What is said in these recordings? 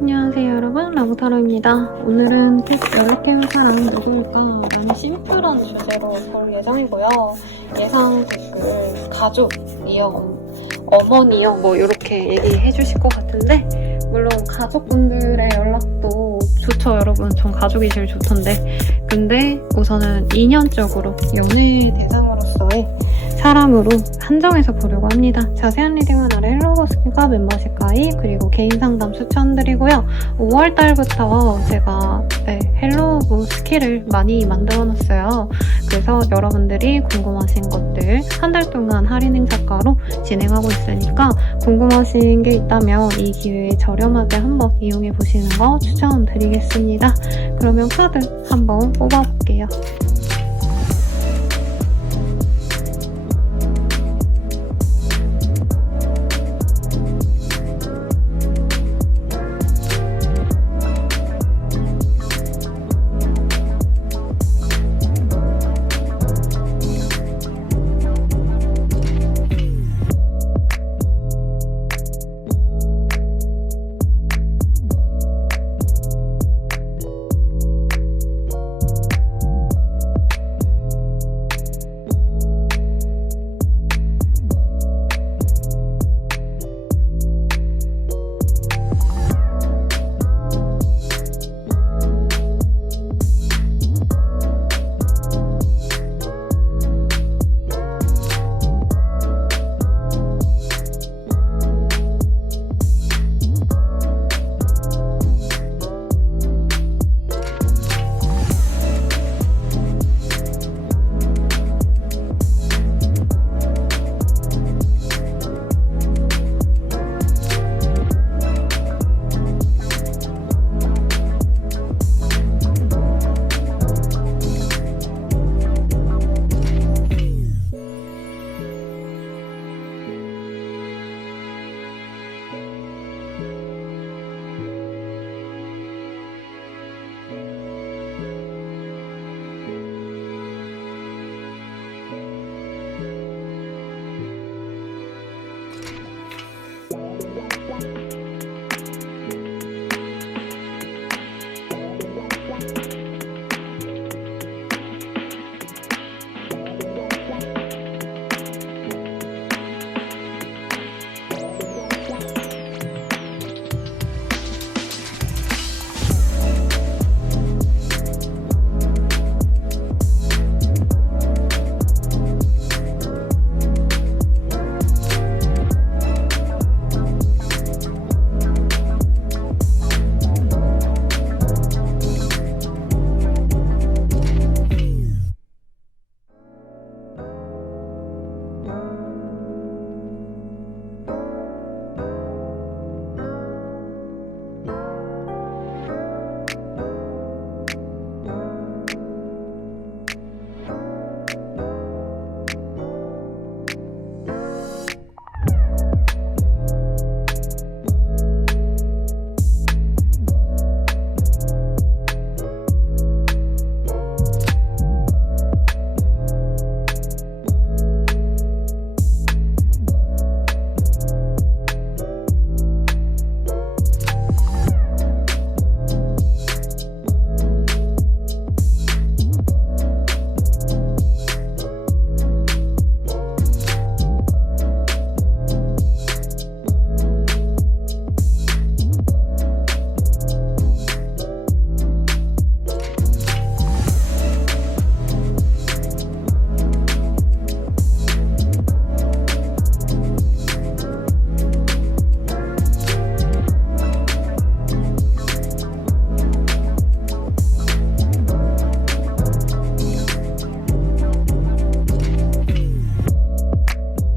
안녕하세요 여러분, 라무타로입니다. 오늘은 팁 10개 화랑 누굴까 라는 심플한 주제로 볼 예정이고요. 예상 댓글 가족이요, 어머니요 뭐 이렇게 얘기해 주실 것 같은데, 물론 가족분들의 연락도 좋죠 여러분. 전 가족이 제일 좋던데. 근데 우선은 인연적으로 연애 대상으로서의 사람으로 한정해서 보려고 합니다. 자세한 리딩은 아래 헬로호스키가 멤버십 가입 그리고 개인 상담 추천드리고요. 5월달부터 제가 헬로호스키를 많이 만들어놨어요. 그래서 여러분들이 궁금하신 것들 한 달 동안 할인 행사가로 진행하고 있으니까 궁금하신 게 있다면 이 기회에 저렴하게 한번 이용해 보시는 거 추천드리겠습니다. 그러면 카드 한번 뽑아볼게요.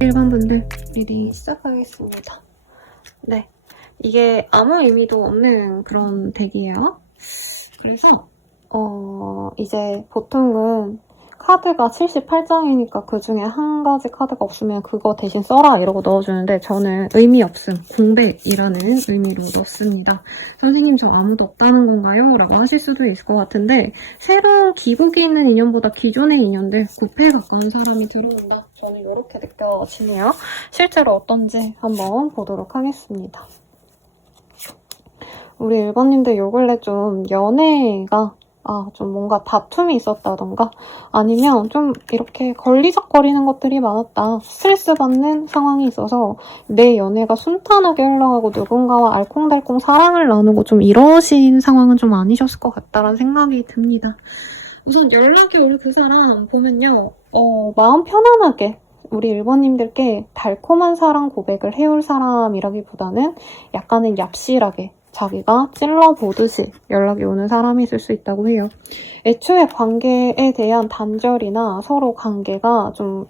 일반 분들 리딩 시작하겠습니다. 네, 이게 아무 의미도 없는 그런 덱이에요. 그래서 이제 보통은 카드가 78장이니까 그 중에 한 가지 카드가 없으면 그거 대신 써라 이러고 넣어주는데, 저는 의미 없음, 공백이라는 의미로 넣습니다. 선생님 저 아무도 없다는 건가요? 라고 하실 수도 있을 것 같은데, 새로 기복이 있는 인연보다 기존의 인연들 9패에 가까운 사람이 들어온다. 저는 이렇게 느껴지네요. 실제로 어떤지 한번 보도록 하겠습니다. 우리 1번님들 요 근래 좀 연애가 좀 뭔가 다툼이 있었다던가 아니면 좀 이렇게 걸리적거리는 것들이 많았다. 스트레스 받는 상황이 있어서 내 연애가 순탄하게 흘러가고 누군가와 알콩달콩 사랑을 나누고 좀 이러신 상황은 좀 아니셨을 것 같다라는 생각이 듭니다. 우선 연락이 올 그 사람 보면요. 마음 편안하게 우리 1번님들께 달콤한 사랑 고백을 해올 사람이라기보다는 약간은 얍실하게 자기가 찔러보듯이 연락이 오는 사람이 있을 수 있다고 해요. 애초에 관계에 대한 단절이나 서로 관계가 좀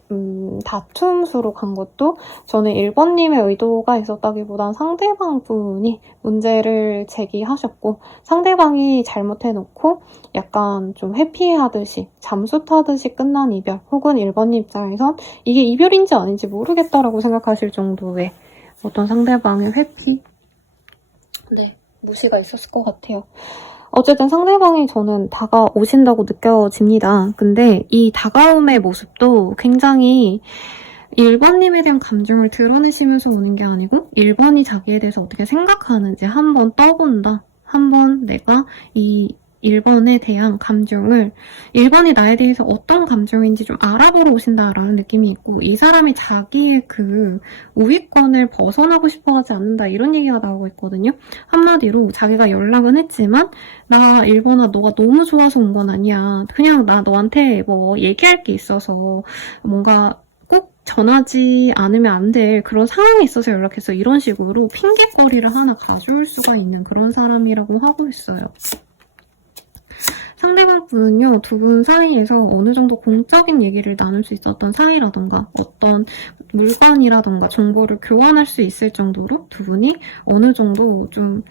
다툼수로 간 것도 저는 1번님의 의도가 있었다기보단 상대방 분이 문제를 제기하셨고 상대방이 잘못해놓고 약간 좀 회피하듯이 잠수 타듯이 끝난 이별 혹은 1번님 입장에선 이게 이별인지 아닌지 모르겠다라고 생각하실 정도의 어떤 상대방의 회피 무시가 있었을 것 같아요. 어쨌든 상대방이 저는 다가오신다고 느껴집니다. 근데 이 다가옴의 모습도 굉장히 1번님에 대한 감정을 드러내시면서 오는 게 아니고 1번이 자기에 대해서 어떻게 생각하는지 한번 떠본다. 한번 내가 이 1번에 대한 감정을 1번이 나에 대해서 어떤 감정인지 좀 알아보러 오신다라는 느낌이 있고 이 사람이 자기의 그 우위권을 벗어나고 싶어 하지 않는다 이런 얘기가 나오고 있거든요. 한마디로 자기가 연락은 했지만 나 1번아 너가 너무 좋아서 온 건 아니야. 그냥 나 너한테 뭐 얘기할 게 있어서 뭔가 꼭 전하지 않으면 안 될 그런 상황이 있어서 연락했어. 이런 식으로 핑계거리를 하나 가져올 수가 있는 그런 사람이라고 하고 있어요. 상대방 분은요, 두 분 사이에서 어느 정도 공적인 얘기를 나눌 수 있었던 사이라던가 어떤 물건이라던가 정보를 교환할 수 있을 정도로 두 분이 어느 정도 좀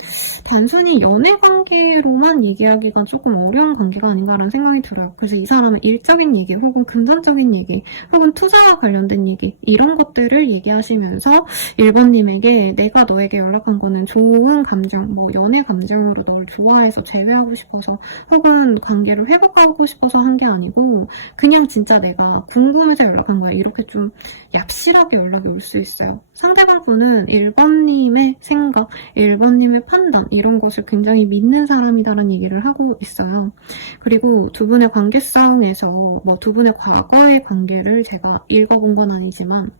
단순히 연애 관계로만 얘기하기가 조금 어려운 관계가 아닌가라는 생각이 들어요. 그래서 이 사람은 일적인 얘기 혹은 금전적인 얘기 혹은 투자와 관련된 얘기 이런 것들을 얘기하시면서 1번님에게 내가 너에게 연락한 거는 좋은 감정, 뭐 연애 감정으로 널 좋아해서 재회하고 싶어서 혹은 관계를 회복하고 싶어서 한 게 아니고 그냥 진짜 내가 궁금해서 연락한 거야. 이렇게 좀 얍실하게 연락이 올 수 있어요. 상대방 분은 1번님의 생각, 1번님의 판단 이런 것을 굉장히 믿는 사람이다라는 얘기를 하고 있어요. 그리고 두 분의 관계성에서 뭐 두 분의 과거의 관계를 제가 읽어본 건 아니지만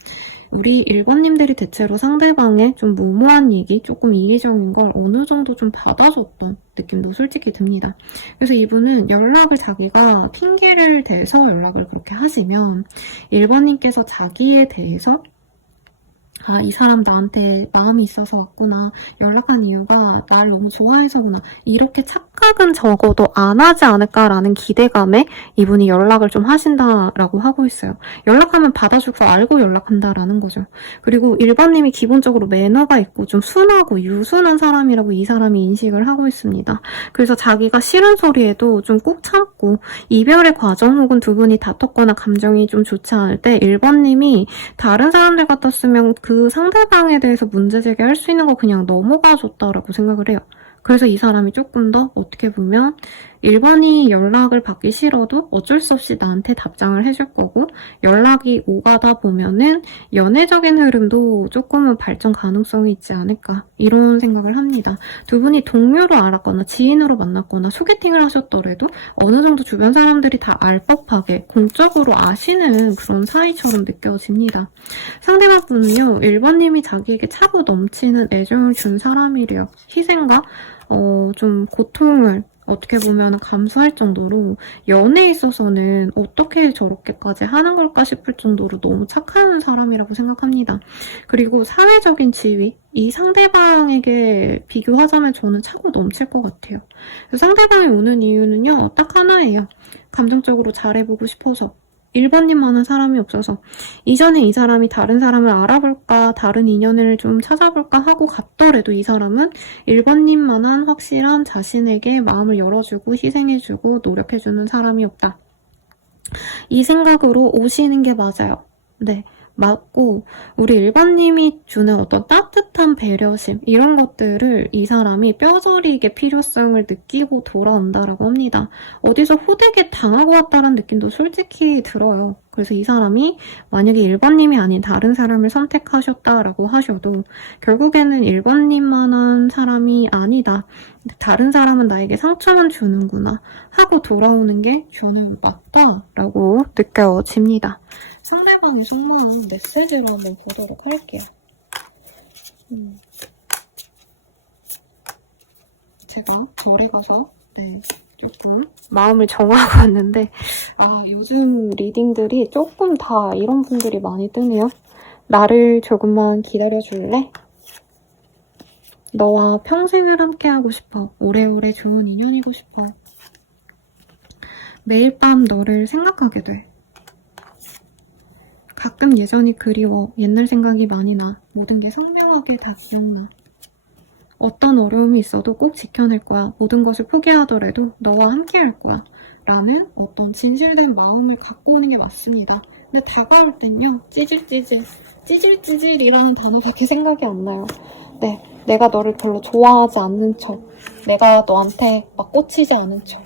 우리 1번님들이 대체로 상대방의 좀 무모한 얘기, 조금 이기적인 걸 어느 정도 좀 받아줬던 느낌도 솔직히 듭니다. 그래서 이분은 연락을 자기가 핑계를 대서 연락을 그렇게 하시면 1번님께서 자기에 대해서 이 사람 나한테 마음이 있어서 왔구나. 연락한 이유가 날 너무 좋아해서구나. 이렇게 착각은 적어도 안 하지 않을까라는 기대감에 이분이 연락을 좀 하신다라고 하고 있어요. 연락하면 받아줄 거 알고 연락한다라는 거죠. 그리고 1번님이 기본적으로 매너가 있고 좀 순하고 유순한 사람이라고 이 사람이 인식을 하고 있습니다. 그래서 자기가 싫은 소리에도 좀 꾹 참고 이별의 과정 혹은 두 분이 다퉜거나 감정이 좀 좋지 않을 때 1번님이 다른 사람들 같았으면 그 상대방에 대해서 문제 제기할 수 있는 거 그냥 넘어가줬다라고 생각을 해요. 그래서 이 사람이 조금 더 어떻게 보면 1번이 연락을 받기 싫어도 어쩔 수 없이 나한테 답장을 해줄 거고 연락이 오가다 보면은 연애적인 흐름도 조금은 발전 가능성이 있지 않을까 이런 생각을 합니다. 두 분이 동료로 알았거나 지인으로 만났거나 소개팅을 하셨더라도 어느 정도 주변 사람들이 다 알 법하게 공적으로 아시는 그런 사이처럼 느껴집니다. 상대방 분은요 1번님이 자기에게 차고 넘치는 애정을 준 사람이래요. 희생과 좀 고통을 어떻게 보면 감수할 정도로 연애에 있어서는 어떻게 저렇게까지 하는 걸까 싶을 정도로 너무 착한 사람이라고 생각합니다. 그리고 사회적인 지위, 이 상대방에게 비교하자면 저는 차고 넘칠 것 같아요. 상대방이 오는 이유는요, 딱 하나예요. 감정적으로 잘해보고 싶어서. 1번님만한 사람이 없어서 이전에 이 사람이 다른 사람을 알아볼까 다른 인연을 좀 찾아볼까 하고 갔더라도 이 사람은 1번님만한 확실한 자신에게 마음을 열어주고 희생해주고 노력해주는 사람이 없다. 이 생각으로 오시는 게 맞아요. 네, 맞고 우리 1번님이 주는 어떤 따뜻한 배려심 이런 것들을 이 사람이 뼈저리게 필요성을 느끼고 돌아온다라고 합니다. 어디서 호되게 당하고 왔다는 느낌도 솔직히 들어요. 그래서 이 사람이 만약에 1번님이 아닌 다른 사람을 선택하셨다라고 하셔도 결국에는 1번님만한 사람이 아니다. 다른 사람은 나에게 상처만 주는구나 하고 돌아오는 게 저는 맞다라고 느껴집니다. 상대방의 속마음 메시지로 한번 보도록 할게요. 제가 절에 가서 조금 마음을 정하고 왔는데 요즘 리딩들이 조금 다 이런 분들이 많이 뜨네요. 나를 조금만 기다려줄래? 너와 평생을 함께하고 싶어. 오래오래 좋은 인연이고 싶어. 매일 밤 너를 생각하게 돼. 가끔 예전이 그리워. 옛날 생각이 많이 나. 모든 게 선명하게 다 기억나. 어떤 어려움이 있어도 꼭 지켜낼 거야. 모든 것을 포기하더라도 너와 함께 할 거야. 라는 어떤 진실된 마음을 갖고 오는 게 맞습니다. 근데 다가올 땐요. 찌질찌질이라는 단어밖에 생각이 안 나요. 네, 내가 너를 별로 좋아하지 않는 척. 내가 너한테 막 꽂히지 않은 척.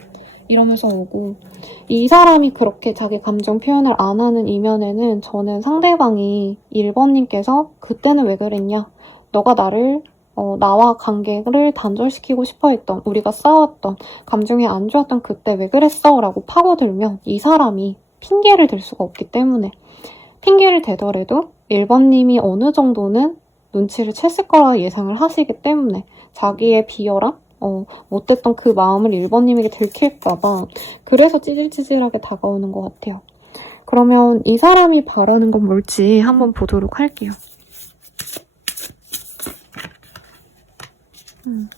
이러면서 오고 이 사람이 그렇게 자기 감정 표현을 안 하는 이면에는 저는 상대방이 1번님께서 그때는 왜 그랬냐? 너가 나와 관계를 단절시키고 싶어 했던, 우리가 싸웠던, 감정이 안 좋았던 그때 왜 그랬어? 라고 파고들면 이 사람이 핑계를 댈 수가 없기 때문에 핑계를 대더라도 1번님이 어느 정도는 눈치를 챘을 거라 예상을 하시기 때문에 자기의 비열한 못됐던 그 마음을 1번님에게 들킬까봐 그래서 찌질찌질하게 다가오는 것 같아요. 그러면 이 사람이 바라는 건 뭘지 한번 보도록 할게요.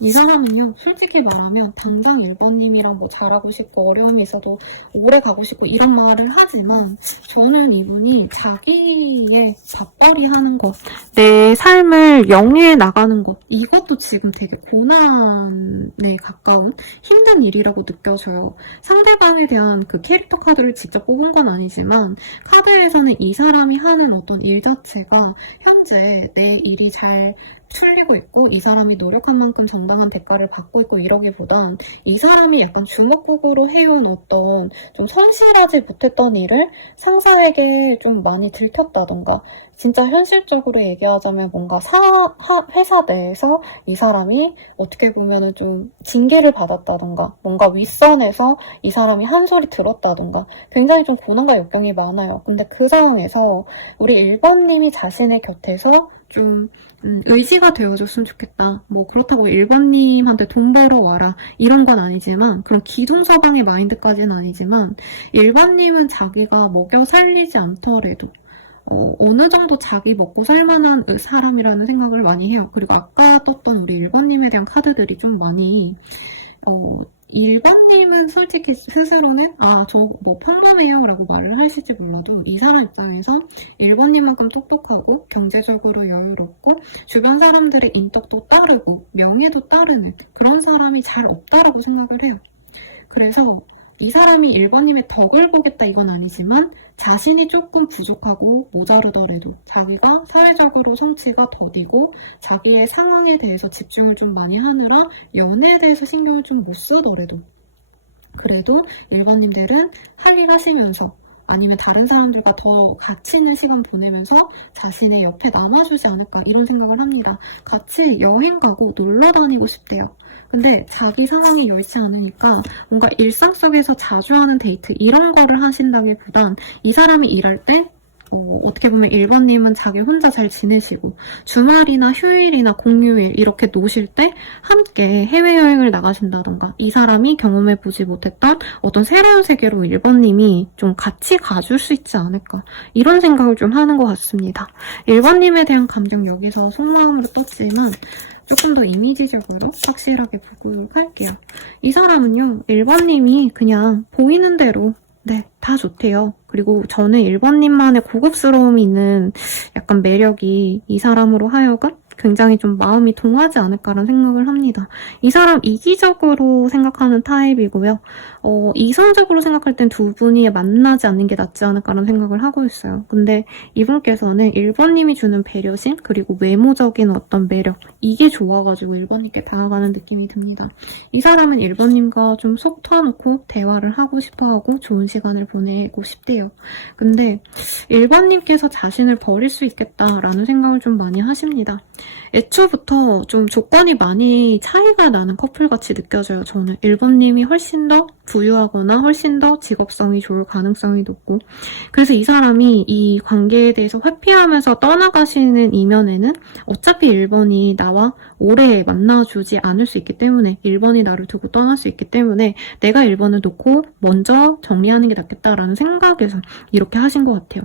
이 사람은요, 솔직히 말하면 당장 1번님이랑 뭐 잘하고 싶고 어려움이 있어도 오래 가고 싶고 이런 말을 하지만 저는 이분이 자기의 밥벌이 하는 것, 내 삶을 영위해 나가는 것, 이것도 지금 되게 고난에 가까운 힘든 일이라고 느껴져요. 상대방에 대한 그 캐릭터 카드를 직접 뽑은 건 아니지만 카드에서는 이 사람이 하는 어떤 일 자체가 현재 내 일이 잘 풀리고 있고 이 사람이 노력한 만큼 정당한 대가를 받고 있고 이러기보단 이 사람이 약간 주먹구구로 해온 어떤 좀 성실하지 못했던 일을 상사에게 좀 많이 들켰다던가 진짜 현실적으로 얘기하자면 뭔가 회사 내에서 이 사람이 어떻게 보면은 좀 징계를 받았다던가 뭔가 윗선에서 이 사람이 한 소리 들었다던가 굉장히 좀 고난과 역경이 많아요. 근데 그 상황에서 우리 1번님이 자신의 곁에서 좀 의지가 되어줬으면 좋겠다. 뭐 그렇다고 1번님한테 돈 벌어와라 이런 건 아니지만 그런 기둥서방의 마인드까지는 아니지만 1번님은 자기가 먹여 살리지 않더라도 어느 정도 자기 먹고 살만한 사람이라는 생각을 많이 해요. 그리고 아까 떴던 우리 1번님에 대한 카드들이 좀 많이 1번님은 솔직히 스스로는 저 뭐 평범해요 라고 말을 하실지 몰라도 이 사람 입장에서 1번님만큼 똑똑하고 경제적으로 여유롭고 주변 사람들의 인덕도 따르고 명예도 따르는 그런 사람이 잘 없다라고 생각을 해요. 그래서 이 사람이 1번님의 덕을 보겠다 이건 아니지만 자신이 조금 부족하고 모자르더라도 자기가 사회적으로 성취가 더디고 자기의 상황에 대해서 집중을 좀 많이 하느라 연애에 대해서 신경을 좀 못 쓰더라도 그래도 1번님들은 할 일 하시면서 아니면 다른 사람들과 더 가치 있는 시간 보내면서 자신의 옆에 남아주지 않을까 이런 생각을 합니다. 같이 여행 가고 놀러 다니고 싶대요. 근데 자기 상황이 여의치 않으니까 뭔가 일상 속에서 자주 하는 데이트 이런 거를 하신다기보단 이 사람이 일할 때 어떻게 보면 1번님은 자기 혼자 잘 지내시고 주말이나 휴일이나 공휴일 이렇게 노실 때 함께 해외여행을 나가신다던가 이 사람이 경험해보지 못했던 어떤 새로운 세계로 1번님이 좀 같이 가줄 수 있지 않을까 이런 생각을 좀 하는 것 같습니다. 1번님에 대한 감정 여기서 속마음으로 떴지만 조금 더 이미지적으로 확실하게 보도록 할게요. 이 사람은요 1번님이 그냥 보이는 대로 다 좋대요. 그리고 저는 1번님만의 고급스러움이 있는 약간 매력이 이 사람으로 하여금 굉장히 좀 마음이 동하지 않을까라는 생각을 합니다. 이 사람 이기적으로 생각하는 타입이고요. 이성적으로 생각할 땐 두 분이 만나지 않는 게 낫지 않을까라는 생각을 하고 있어요. 근데 이분께서는 1번님이 주는 배려심 그리고 외모적인 어떤 매력 이게 좋아가지고 1번님께 다가가는 느낌이 듭니다. 이 사람은 1번님과 좀 속 터놓고 대화를 하고 싶어하고 좋은 시간을 보내고 싶대요. 근데 1번님께서 자신을 버릴 수 있겠다라는 생각을 좀 많이 하십니다. 애초부터 좀 조건이 많이 차이가 나는 커플같이 느껴져요. 저는 1번님이 훨씬 더 부유하거나 훨씬 더 직업성이 좋을 가능성이 높고 그래서 이 사람이 이 관계에 대해서 회피하면서 떠나가시는 이면에는 어차피 1번이 나와 오래 만나주지 않을 수 있기 때문에 1번이 나를 두고 떠날 수 있기 때문에 내가 1번을 놓고 먼저 정리하는 게 낫겠다라는 생각에서 이렇게 하신 것 같아요.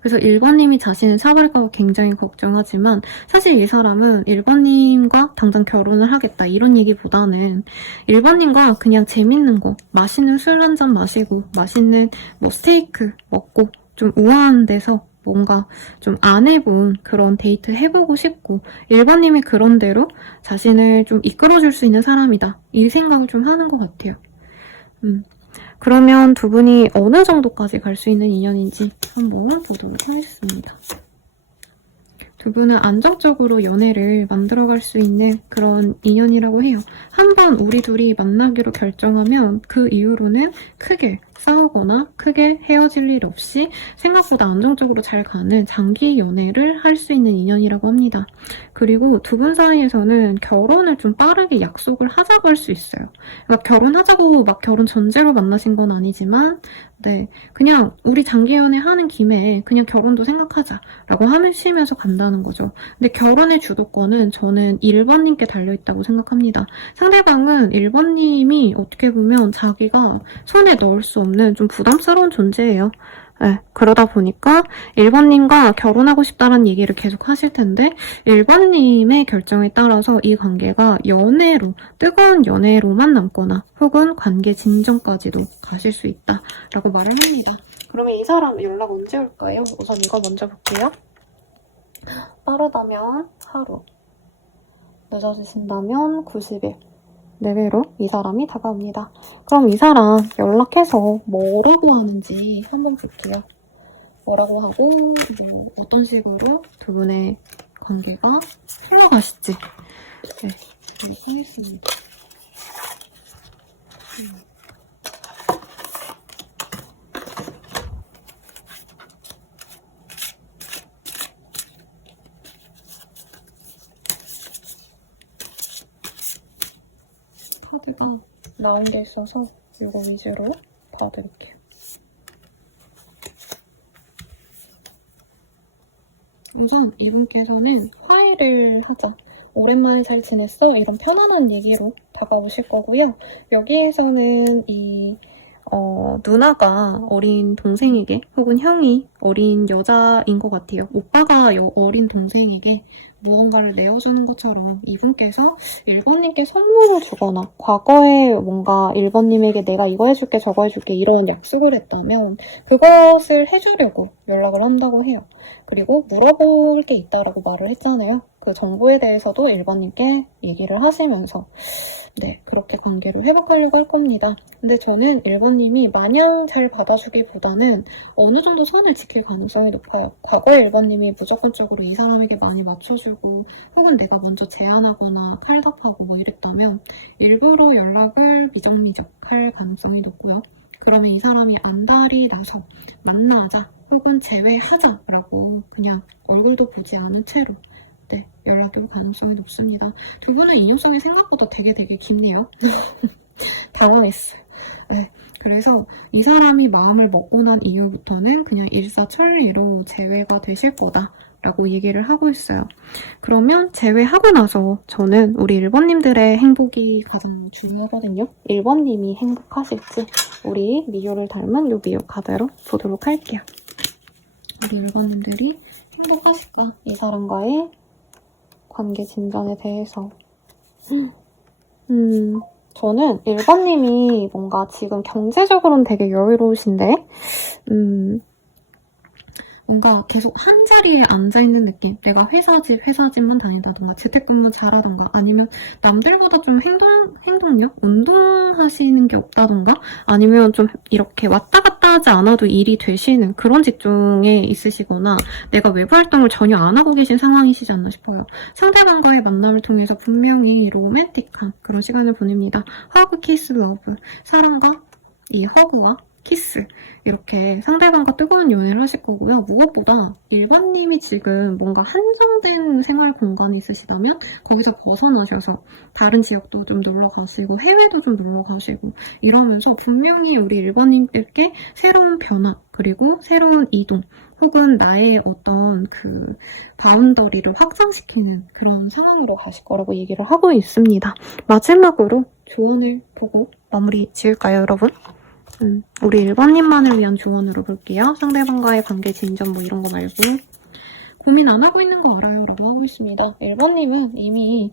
그래서 1번님이 자신을 차버릴까 봐 굉장히 걱정하지만 사실 이 사람은 1번님과 당장 결혼을 하겠다 이런 얘기보다는 1번님과 그냥 재밌는 거 맛있는 술 한 잔 마시고 맛있는 뭐 스테이크 먹고 좀 우아한 데서 뭔가 좀 안 해본 그런 데이트 해보고 싶고 1번님이 그런 대로 자신을 좀 이끌어줄 수 있는 사람이다 이 생각을 좀 하는 것 같아요. 그러면 두 분이 어느 정도까지 갈 수 있는 인연인지 한번 보도록 하겠습니다. 두 분은 안정적으로 연애를 만들어갈 수 있는 그런 인연이라고 해요. 한번 우리 둘이 만나기로 결정하면 그 이후로는 크게 싸우거나 크게 헤어질 일 없이 생각보다 안정적으로 잘 가는 장기 연애를 할 수 있는 인연이라고 합니다. 그리고 두 분 사이에서는 결혼을 좀 빠르게 약속을 하자고 할 수 있어요. 그러니까 결혼하자고 막 결혼 전제로 만나신 건 아니지만 네, 그냥 우리 장기 연애 하는 김에 그냥 결혼도 생각하자라고 하시면서 간다는 거죠. 근데 결혼의 주도권은 저는 1번님께 달려있다고 생각합니다. 상대방은 1번님이 어떻게 보면 자기가 손에 넣을 수 없는 좀 부담스러운 존재예요. 네, 그러다 보니까 1번님과 결혼하고 싶다는 얘기를 계속 하실 텐데 1번님의 결정에 따라서 이 관계가 연애로, 뜨거운 연애로만 남거나 혹은 관계 진전까지도 가실 수 있다라고 말을 합니다. 그러면 이 사람 연락 언제 올까요? 우선 이거 먼저 볼게요. 빠르다면 하루, 늦어지신다면 90일. 내외로 이 사람이 다가옵니다. 그럼 이 사람 연락해서 뭐라고 하는지 한번 볼게요. 뭐라고 하고 뭐 어떤 식으로 두 분의 관계가 흘러가실지 네, 하겠습니다. 카드가 나온 게 있어서 이거 위주로 봐드릴게요. 우선 이분께서는 화해를 하자. 오랜만에 잘 지냈어? 이런 편안한 얘기로 다가오실 거고요. 여기에서는 이 누나가 어린 동생에게 혹은 형이 어린 여자인 것 같아요. 오빠가 어린 동생에게 무언가를 내어주는 것처럼 이분께서 1번님께 선물을 주거나 과거에 뭔가 1번님에게 내가 이거 해줄게 저거 해줄게 이런 약속을 했다면 그것을 해주려고 연락을 한다고 해요. 그리고 물어볼 게 있다라고 말을 했잖아요. 그 정보에 대해서도 1번님께 얘기를 하시면서 네, 그렇게 관계를 회복하려고 할 겁니다. 근데 저는 1번님이 마냥 잘 받아주기보다는 어느 정도 선을 지킬 가능성이 높아요. 과거에 1번님이 무조건적으로 이 사람에게 많이 맞춰주고 혹은 내가 먼저 제안하거나 칼답하고 뭐 이랬다면 일부러 연락을 미적미적 할 가능성이 높고요. 그러면 이 사람이 안달이 나서 만나자 혹은 제외하자라고 그냥 얼굴도 보지 않은 채로 네, 연락이 올 가능성이 높습니다. 두 분은 인연성이 생각보다 되게 깊네요. 당황했어요. 네, 그래서 이 사람이 마음을 먹고 난 이후부터는 그냥 일사천리로 제외가 되실 거다라고 얘기를 하고 있어요. 그러면 제외하고 나서 저는 우리 1번님들의 행복이 가장 중요하거든요. 1번님이 행복하실지 우리 미요를 닮은 요 미요 카드로 보도록 할게요. 우리 1번님들이 행복하실까? 이 사람과의 관계 진전에 대해서 저는 1번님이 뭔가 지금 경제적으로는 되게 여유로우신데 뭔가 계속 한 자리에 앉아있는 느낌. 내가 회사집만 다닌다던가, 재택근무 잘하던가, 아니면 남들보다 좀 행동력? 운동하시는 게 없다던가, 아니면 좀 이렇게 왔다 갔다 하지 않아도 일이 되시는 그런 직종에 있으시거나, 내가 외부 활동을 전혀 안 하고 계신 상황이시지 않나 싶어요. 상대방과의 만남을 통해서 분명히 로맨틱한 그런 시간을 보냅니다. 허그, 키스, 러브. 사랑과 이 허그와 키스, 이렇게 상대방과 뜨거운 연애를 하실 거고요. 무엇보다 일반님이 지금 뭔가 한정된 생활 공간이 있으시다면 거기서 벗어나셔서 다른 지역도 좀 놀러 가시고 해외도 좀 놀러 가시고 이러면서 분명히 우리 일반님들께 새로운 변화 그리고 새로운 이동 혹은 나의 어떤 그 바운더리를 확장시키는 그런 상황으로 가실 거라고 얘기를 하고 있습니다. 마지막으로 조언을 보고 마무리 지을까요, 여러분? 우리 1번님만을 위한 조언으로 볼게요. 상대방과의 관계 진전 뭐 이런 거 말고. 고민 안 하고 있는 거 알아요? 라고 하고 있습니다. 1번님은 이미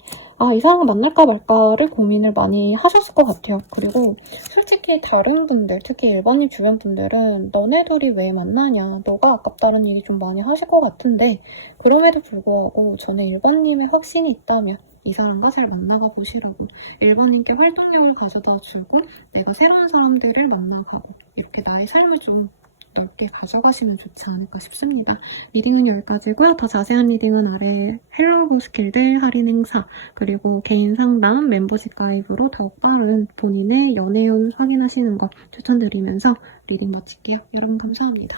이 사람을 만날까 말까를 고민을 많이 하셨을 것 같아요. 그리고 솔직히 다른 분들, 특히 1번님 주변 분들은 너네 둘이 왜 만나냐, 너가 아깝다는 얘기 좀 많이 하실 것 같은데 그럼에도 불구하고 저는 1번님의 확신이 있다면 이 사람과 잘 만나가 보시라고 1번님께 활동량을 가져다 주고 내가 새로운 사람들을 만나가고 이렇게 나의 삶을 좀 넓게 가져가시면 좋지 않을까 싶습니다. 리딩은 여기까지고요. 더 자세한 리딩은 아래 헬로우 스킬들 할인 행사 그리고 개인 상담 멤버십 가입으로 더 빠른 본인의 연애운 확인하시는 거 추천드리면서 리딩 마칠게요. 여러분 감사합니다.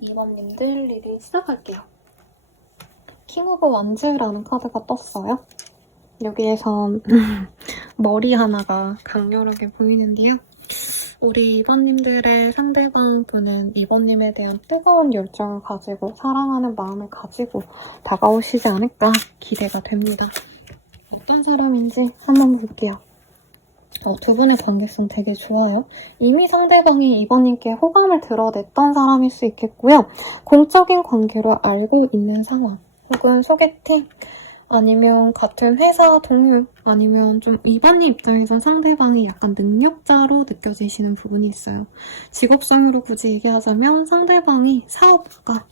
이번님들 리딩 시작할게요. 킹 오브 완즈라는 카드가 떴어요. 여기에선 머리 하나가 강렬하게 보이는데요. 우리 2번님들의 상대방 분은 2번님에 대한 뜨거운 열정을 가지고 사랑하는 마음을 가지고 다가오시지 않을까 기대가 됩니다. 어떤 사람인지 한번 볼게요. 두 분의 관계성 되게 좋아요. 이미 상대방이 2번님께 호감을 드러냈던 사람일 수 있겠고요. 공적인 관계로 알고 있는 상황 혹은 소개팅 아니면 같은 회사 동료 아니면 좀 2번님 입장에서 상대방이 약간 능력자로 느껴지시는 부분이 있어요. 직업성으로 굳이 얘기하자면 상대방이 사업가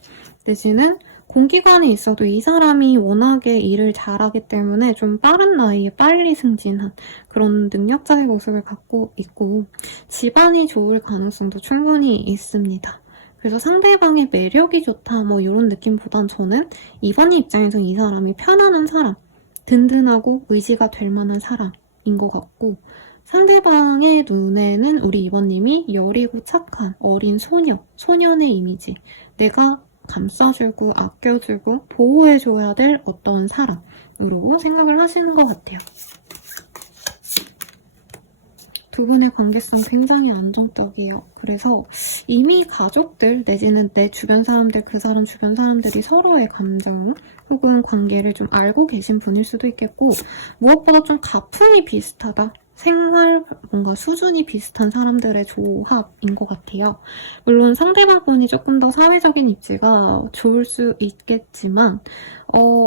내지는 공기관에 있어도 이 사람이 워낙에 일을 잘하기 때문에 좀 빠른 나이에 빨리 승진한 그런 능력자의 모습을 갖고 있고 집안이 좋을 가능성도 충분히 있습니다. 그래서 상대방의 매력이 좋다 뭐 이런 느낌보단 저는 2번님 입장에서 이 사람이 편안한 사람, 든든하고 의지가 될 만한 사람인 것 같고 상대방의 눈에는 우리 2번님이 여리고 착한 어린 소년의 이미지 내가 감싸주고 아껴주고 보호해줘야 될 어떤 사람으로 생각을 하시는 것 같아요. 두 분의 관계성 굉장히 안정적이에요. 그래서 이미 가족들 내지는 내 주변 사람들, 그 사람 주변 사람들이 서로의 감정 혹은 관계를 좀 알고 계신 분일 수도 있겠고, 무엇보다 좀 가풍이 비슷하다. 생활 뭔가 수준이 비슷한 사람들의 조합인 것 같아요. 물론 상대방 분이 조금 더 사회적인 입지가 좋을 수 있겠지만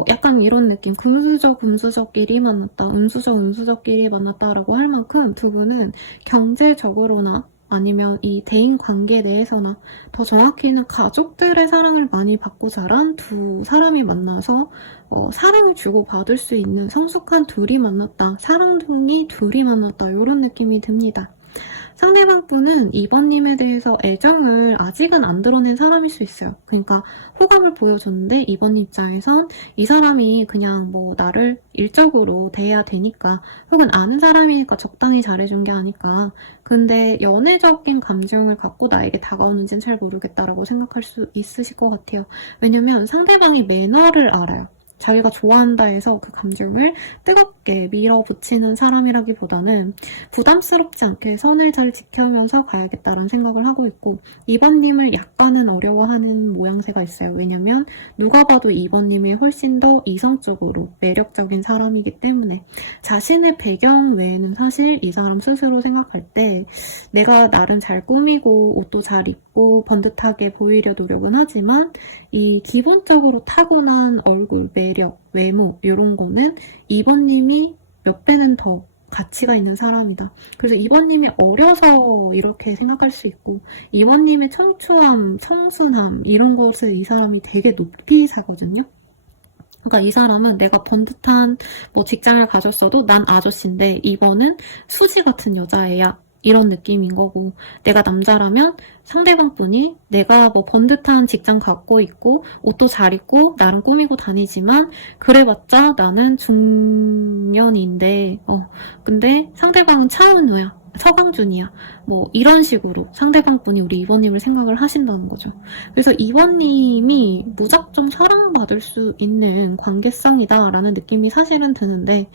약간 이런 느낌, 금수저끼리 만났다, 은수저끼리 만났다라고 할 만큼 두 분은 경제적으로나 아니면 이 대인 관계 내에서나 더 정확히는 가족들의 사랑을 많이 받고 자란 두 사람이 만나서 사랑을 주고받을 수 있는 성숙한 둘이 만났다, 사랑둥이 둘이 만났다, 이런 느낌이 듭니다. 상대방 분은 이번님에 대해서 애정을 아직은 안 드러낸 사람일 수 있어요. 그러니까 호감을 보여줬는데 이번님 입장에선 이 사람이 그냥 뭐 나를 일적으로 대해야 되니까, 혹은 아는 사람이니까 적당히 잘해준 게 아닐까. 근데 연애적인 감정을 갖고 나에게 다가오는지는 잘 모르겠다라고 생각할 수 있으실 것 같아요. 왜냐면 상대방이 매너를 알아요. 자기가 좋아한다 해서 그 감정을 뜨겁게 밀어붙이는 사람이라기보다는 부담스럽지 않게 선을 잘 지켜면서 가야겠다는 생각을 하고 있고, 2번님을 약간은 어려워하는 모양새가 있어요. 왜냐면 누가 봐도 2번님이 훨씬 더 이성적으로 매력적인 사람이기 때문에 자신의 배경 외에는 사실 이 사람 스스로 생각할 때 내가 나름 잘 꾸미고 옷도 잘 입고 번듯하게 보이려 노력은 하지만 이 기본적으로 타고난 얼굴, 매력, 외모 이런 거는 2번님이 몇 배는 더 가치가 있는 사람이다. 그래서 2번님이 어려서 이렇게 생각할 수 있고, 2번님의 청초함, 청순함 이런 것을 이 사람이 되게 높이 사거든요. 그러니까 이 사람은 내가 번듯한 뭐 직장을 가졌어도 난 아저씨인데 이거는 수지 같은 여자애야, 이런 느낌인 거고, 내가 남자라면 상대방 분이 내가 뭐 번듯한 직장 갖고 있고 옷도 잘 입고 나름 꾸미고 다니지만 그래봤자 나는 중년인데 근데 상대방은 차은우야, 서강준이야, 뭐 이런 식으로 상대방 분이 우리 2번님을 생각을 하신다는 거죠. 그래서 2번님이 무작정 사랑받을 수 있는 관계성이다 라는 느낌이 사실은 드는데,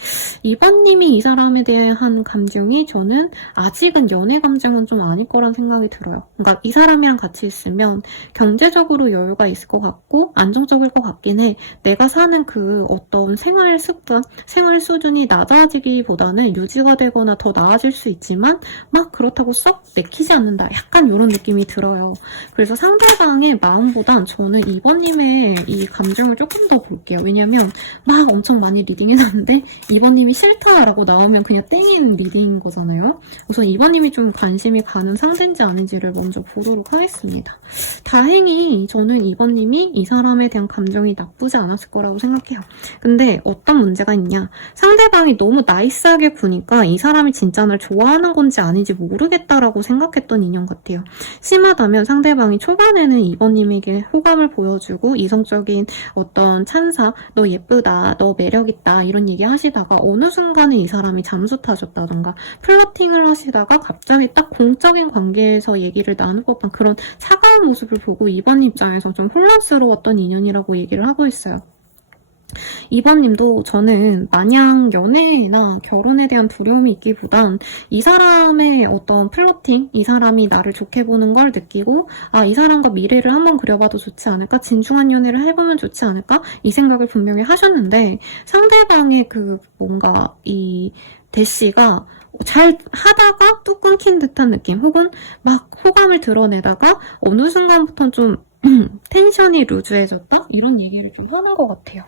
2번님이 이 사람에 대한 감정이 저는 아직은 연애 감정은 좀 아닐 거란 생각이 들어요. 그러니까 이 사람이랑 같이 있으면 경제적으로 여유가 있을 것 같고 안정적일 것 같긴 해. 내가 사는 그 어떤 생활 습관, 생활 수준이 낮아지기보다는 유지가 되거나 더 나아질 수 있지만 막 그렇다고 썩 내키지 않는다, 약간 이런 느낌이 들어요. 그래서 상대방의 마음보단 저는 2번님의 이 감정을 조금 더 볼게요. 왜냐면 막 엄청 많이 리딩해놨는데 2번님이 싫다라고 나오면 그냥 땡인 리딩인 거잖아요. 우선 2번님이 좀 관심이 가는 상대인지 아닌지를 먼저 보도록 하겠습니다. 다행히 저는 2번님이 이 사람에 대한 감정이 나쁘지 않았을 거라고 생각해요. 근데 어떤 문제가 있냐, 상대방이 너무 나이스하게 구니까 이 사람이 진짜 날 좋아하는 건지 아닌지 모르겠다라고 생각했던 인연 같아요. 심하다면 상대방이 초반에는 2번님에게 호감을 보여주고 이성적인 어떤 찬사, 너 예쁘다, 너 매력있다 이런 얘기 하시다가 어느 순간에 이 사람이 잠수 타셨다던가 플러팅을 하시다가 갑자기 딱 공적인 관계에서 얘기를 나눌 법한 그런 차가운 모습을 보고 2번 입장에서 좀 혼란스러웠던 인연이라고 얘기를 하고 있어요. 2번님도 저는 마냥 연애나 결혼에 대한 두려움이 있기보단 이 사람의 어떤 플러팅, 이 사람이 나를 좋게 보는 걸 느끼고 이 사람과 미래를 한번 그려봐도 좋지 않을까, 진중한 연애를 해보면 좋지 않을까, 이 생각을 분명히 하셨는데 상대방의 그 뭔가 이 대시가 잘 하다가 뚝 끊긴 듯한 느낌, 혹은 막 호감을 드러내다가 어느 순간부터 좀 텐션이 루즈해졌다? 이런 얘기를 좀 하는 것 같아요.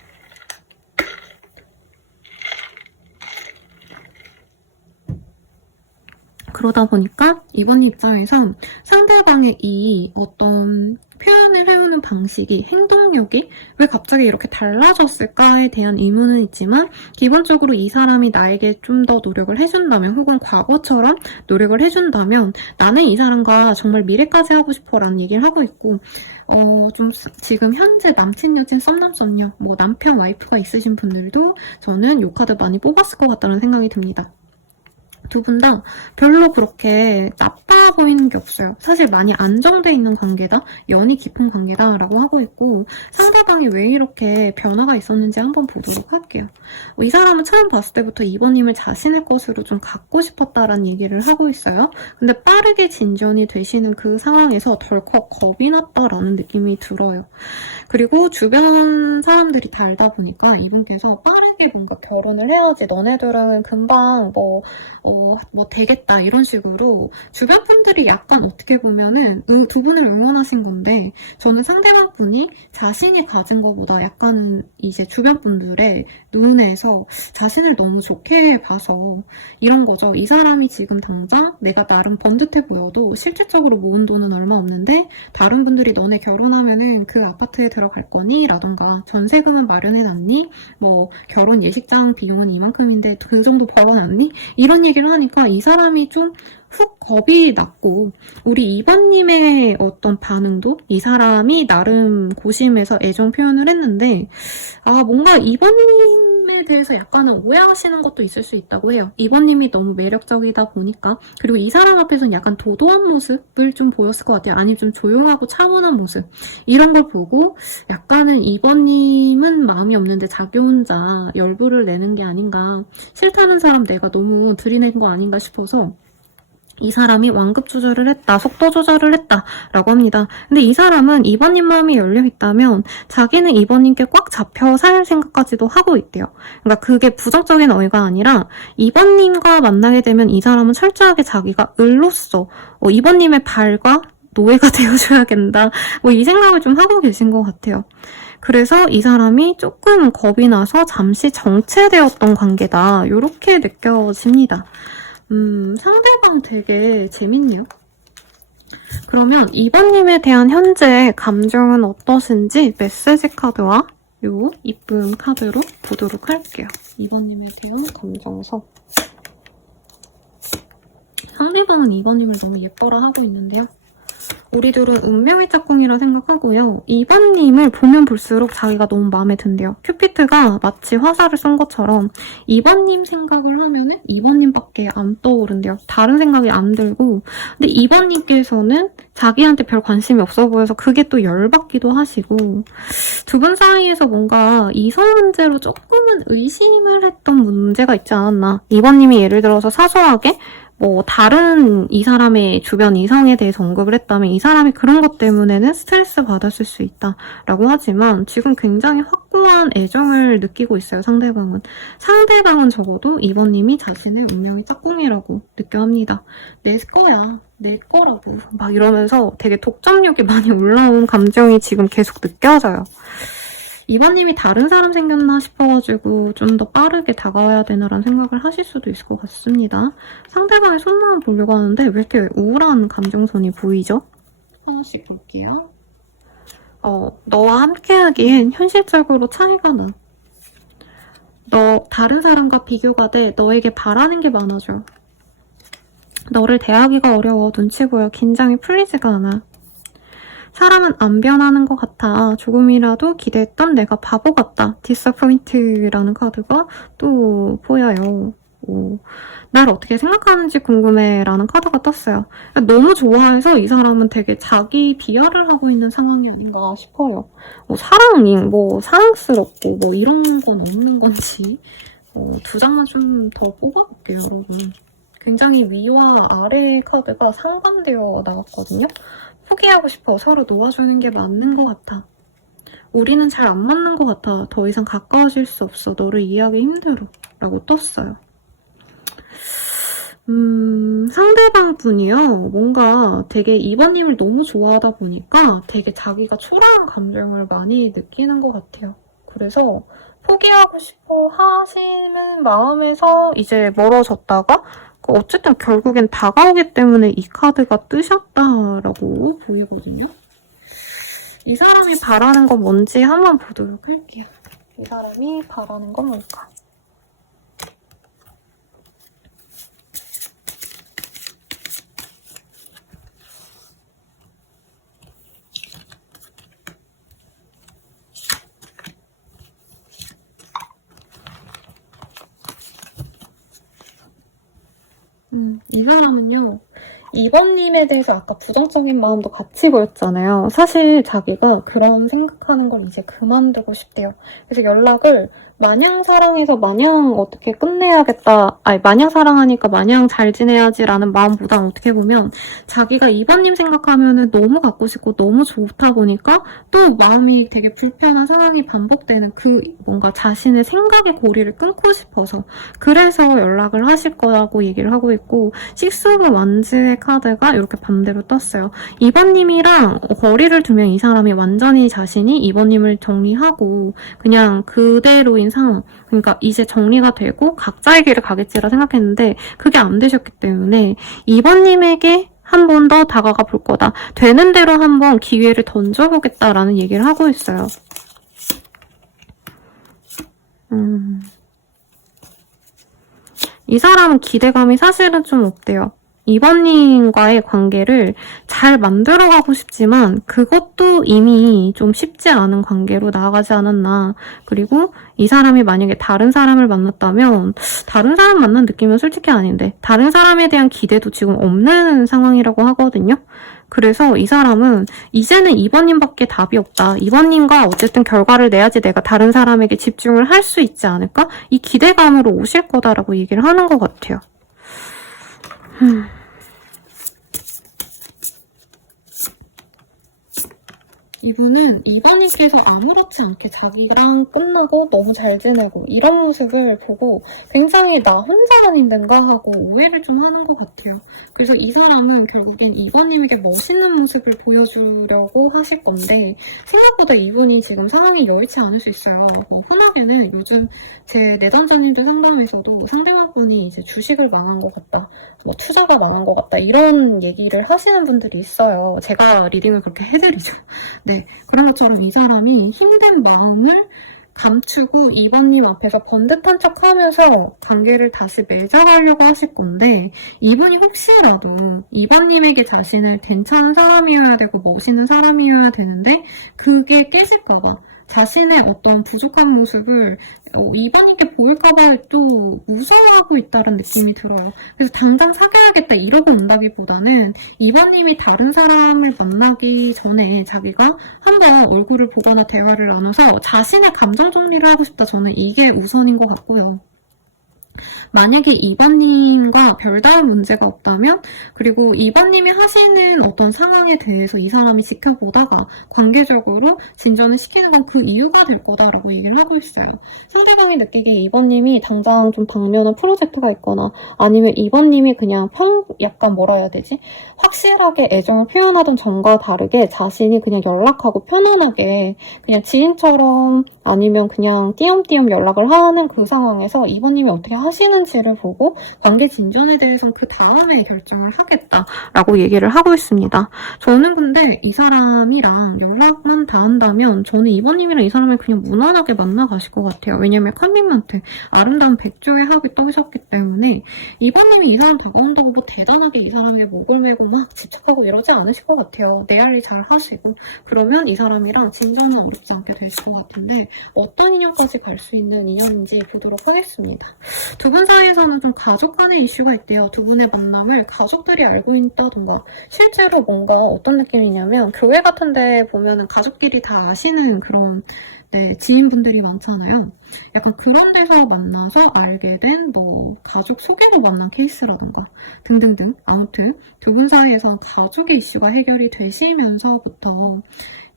그러다 보니까 이번 입장에선 상대방의 이 어떤 표현을 해오는 방식이, 행동력이 왜 갑자기 이렇게 달라졌을까에 대한 의문은 있지만 기본적으로 이 사람이 나에게 좀 더 노력을 해준다면, 혹은 과거처럼 노력을 해준다면 나는 이 사람과 정말 미래까지 하고 싶어 라는 얘기를 하고 있고, 좀 지금 현재 남친, 여친, 썸남, 썸녀, 뭐 남편, 와이프가 있으신 분들도 저는 요 카드 많이 뽑았을 것 같다는 생각이 듭니다. 두 분 다 별로 그렇게 나빠 보이는 게 없어요. 사실 많이 안정돼 있는 관계다, 연이 깊은 관계다라고 하고 있고, 상대방이 왜 이렇게 변화가 있었는지 한번 보도록 할게요. 이 사람은 처음 봤을 때부터 이번님을 자신의 것으로 좀 갖고 싶었다라는 얘기를 하고 있어요. 근데 빠르게 진전이 되시는 그 상황에서 덜컥 겁이 났다라는 느낌이 들어요. 그리고 주변 사람들이 다 알다 보니까 이분께서 빠르게 뭔가 결혼을 해야지, 너네들은 금방 뭐 되겠다, 이런 식으로 주변 분들이 약간 어떻게 보면은 두 분을 응원하신 건데, 저는 상대방 분이 자신이 가진 것보다 약간은 이제 주변 분들의 눈에서 자신을 너무 좋게 봐서 이런 거죠. 이 사람이 지금 당장 내가 나름 번듯해 보여도 실질적으로 모은 돈은 얼마 없는데 다른 분들이 너네 결혼하면은 그 아파트에 들어갈 거니? 라던가 전세금은 마련해놨니? 뭐 결혼 예식장 비용은 이만큼인데 그 정도 벌어놨니? 이런 얘기를 하니까 이 사람이 좀 훅 겁이 났고, 우리 이번님의 어떤 반응도 이 사람이 나름 고심해서 애정 표현을 했는데, 뭔가 이번님에 대해서 약간은 오해하시는 것도 있을 수 있다고 해요. 이번님이 너무 매력적이다 보니까. 그리고 이 사람 앞에서는 약간 도도한 모습을 좀 보였을 것 같아요. 아니면 좀 조용하고 차분한 모습, 이런 걸 보고 약간은 이번님은 마음이 없는데 자기 혼자 열불을 내는 게 아닌가, 싫다는 사람 내가 너무 들이댄 거 아닌가 싶어서 이 사람이 완급 조절을 했다, 속도 조절을 했다 라고 합니다. 근데 이 사람은 이번님 마음이 열려있다면 자기는 이번님께 꽉 잡혀 살 생각까지도 하고 있대요. 그러니까 그게 부정적인 어휘가 아니라 이번님과 만나게 되면 이 사람은 철저하게 자기가 을로서 이번님의 발과 노예가 되어줘야 된다, 뭐 이 생각을 좀 하고 계신 것 같아요. 그래서 이 사람이 조금 겁이 나서 잠시 정체되었던 관계다, 이렇게 느껴집니다. 상대방 되게 재밌네요. 그러면 이번님에 대한 현재 감정은 어떠신지 메시지 카드와 요 이쁜 카드로 보도록 할게요. 이번님에 대한 감정서. 상대방은 이번님을 너무 예뻐라 하고 있는데요. 우리 둘은 운명의 짝꿍이라 생각하고요. 이번님을 보면 볼수록 자기가 너무 마음에 든대요. 큐피트가 마치 화살을 쏜 것처럼 이번님 생각을 하면은 이번님밖에 안 떠오른대요. 다른 생각이 안 들고. 근데 이번님께서는 자기한테 별 관심이 없어 보여서 그게 또 열받기도 하시고, 두 분 사이에서 뭔가 이성 문제로 조금은 의심을 했던 문제가 있지 않았나. 이번님이 예를 들어서 사소하게 다른 이 사람의 주변 이성에 대해서 언급을 했다면 이 사람이 그런 것 때문에는 스트레스 받았을 수 있다라고 하지만, 지금 굉장히 확고한 애정을 느끼고 있어요, 상대방은. 상대방은 적어도 이번님이 자신의 운명의 짝꿍이라고 느껴 합니다. 내 거야, 내 거라고 막 이러면서 되게 독점력이 많이 올라온 감정이 지금 계속 느껴져요. 이번님이 다른 사람 생겼나 싶어가지고 좀 더 빠르게 다가와야 되나라는 생각을 하실 수도 있을 것 같습니다. 상대방의 손만 보려고 하는데 왜 이렇게 우울한 감정선이 보이죠? 하나씩 볼게요. 너와 함께하기엔 현실적으로 차이가 나. 너 다른 사람과 비교가 돼 너에게 바라는 게 많아져. 너를 대하기가 어려워. 눈치 보여. 긴장이 풀리지가 않아. 사람은 안 변하는 것 같아. 조금이라도 기대했던 내가 바보 같다. 디서포인트라는 카드가 또 보여요. 날 어떻게 생각하는지 궁금해 라는 카드가 떴어요. 너무 좋아해서 이 사람은 되게 자기 비하를 하고 있는 상황이 아닌가 싶어요. 사랑이 사랑스럽고 이런 건 없는 건지 두 장만 좀 더 뽑아볼게요, 여러분. 굉장히 위와 아래 카드가 상반되어 나갔거든요. 포기하고 싶어. 서로 놓아주는 게 맞는 것 같아. 우리는 잘 안 맞는 것 같아. 더 이상 가까워질 수 없어. 너를 이해하기 힘들어. 라고 떴어요. 상대방 분이요. 뭔가 되게 이번님을 너무 좋아하다 보니까 되게 자기가 초라한 감정을 많이 느끼는 것 같아요. 그래서 포기하고 싶어 하시는 마음에서 이제 멀어졌다가 어쨌든 결국엔 다가오기 때문에 이 카드가 뜨셨다라고 보이거든요. 이 사람이 바라는 건 뭔지 한번 보도록 할게요. 이 사람이 바라는 건 뭘까? 이 사람은요, 2번님에 대해서 아까 부정적인 마음도 같이 보였잖아요. 사실 자기가 그런 생각하는 걸 이제 그만두고 싶대요. 그래서 연락을 마냥 사랑해서 마냥 어떻게 끝내야겠다. 아니, 마냥 사랑하니까 마냥 잘 지내야지라는 마음보다 어떻게 보면 자기가 2번님 생각하면은 너무 갖고 싶고 너무 좋다 보니까 또 마음이 되게 불편한 상황이 반복되는 그 뭔가 자신의 생각의 고리를 끊고 싶어서 그래서 연락을 하실 거라고 얘기를 하고 있고 식스 오브 완즈의 카드가 이렇게 반대로 떴어요. 2번님이랑 거리를 두면 이 사람이 완전히 자신이 2번님을 정리하고 그냥 그대로인 상황, 그러니까 이제 정리가 되고 각자의 길을 가겠지라 생각했는데 그게 안 되셨기 때문에 2번님에게 한 번 더 다가가 볼 거다. 되는 대로 한번 기회를 던져보겠다라는 얘기를 하고 있어요. 이 사람은 기대감이 사실은 좀 없대요. 2번님과의 관계를 잘 만들어가고 싶지만 그것도 이미 좀 쉽지 않은 관계로 나아가지 않았나. 그리고 이 사람이 만약에 다른 사람을 만났다면 다른 사람 만난 느낌은 솔직히 아닌데 다른 사람에 대한 기대도 지금 없는 상황이라고 하거든요. 그래서 이 사람은 이제는 2번님밖에 답이 없다. 2번님과 어쨌든 결과를 내야지 내가 다른 사람에게 집중을 할 수 있지 않을까? 이 기대감으로 오실 거다라고 얘기를 하는 것 같아요. 이분은 2번님께서 아무렇지 않게 자기랑 끝나고 너무 잘 지내고 이런 모습을 보고 굉장히 나 혼자 아닌가 하고 오해를 좀 하는 것 같아요. 그래서 이 사람은 결국엔 2번님에게 멋있는 모습을 보여주려고 하실 건데 생각보다 이분이 지금 상황이 여의치 않을 수 있어요. 흔하게는 요즘 제 내담자님들 상담에서도 상대방분이 이제 주식을 망한 것 같다, 뭐 투자가 망한 것 같다 이런 얘기를 하시는 분들이 있어요. 제가 리딩을 그렇게 해드리죠. 네, 그런 것처럼 이 사람이 힘든 마음을 감추고 2번님 앞에서 번듯한 척 하면서 관계를 다시 맺어가려고 하실 건데 이분이 혹시라도 2번님에게 자신을 괜찮은 사람이어야 되고 멋있는 사람이어야 되는데 그게 깨질까봐 자신의 어떤 부족한 모습을 2번님께 보일까봐 또 무서워하고 있다는 느낌이 들어요. 그래서 당장 사귀어야겠다 이러고 온다기보다는 2번님이 다른 사람을 만나기 전에 자기가 한번 얼굴을 보거나 대화를 나눠서 자신의 감정 정리를 하고 싶다. 저는 이게 우선인 것 같고요. 만약에 2번님과 별다른 문제가 없다면 그리고 2번님이 하시는 어떤 상황에 대해서 이 사람이 지켜보다가 관계적으로 진전을 시키는 건 그 이유가 될 거다라고 얘기를 하고 있어요. 상대방이 느끼기에 2번님이 당장 좀 당면한 프로젝트가 있거나 아니면 2번님이 그냥 약간 뭐라 해야 되지? 확실하게 애정을 표현하던 전과 다르게 자신이 그냥 연락하고 편안하게 그냥 지인처럼 아니면 그냥 띄엄띄엄 연락을 하는 그 상황에서 2번님이 어떻게 하시는지를 보고 관계 진전에 대해서는 그 다음에 결정을 하겠다라고 얘기를 하고 있습니다. 저는 근데 이 사람이랑 연락만 다 한다면 저는 2번님이랑 이 사람을 그냥 무난하게 만나가실 것 같아요. 왜냐면 커밋먼트, 아름다운 백조의 합이 떠오셨기 때문에 2번님이 이 사람 다가온다고 뭐 대단하게 이 사람에게 목을 메고 막 집착하고 이러지 않으실 것 같아요. 내 할 일 잘 하시고 그러면 이 사람이랑 진전은 어렵지 않게 되실 것 같은데 어떤 인연까지 갈 수 있는 인연인지 보도록 하겠습니다. 두 분 사이에서는 좀 가족 간의 이슈가 있대요. 두 분의 만남을 가족들이 알고 있다던가 실제로 뭔가 어떤 느낌이냐면 교회 같은 데 보면은 가족끼리 다 아시는 그런 지인분들이 많잖아요. 약간 그런 데서 만나서 알게 된 뭐 가족 소개로 만난 케이스라던가 등등등 아무튼 두 분 사이에선 가족의 이슈가 해결이 되시면서부터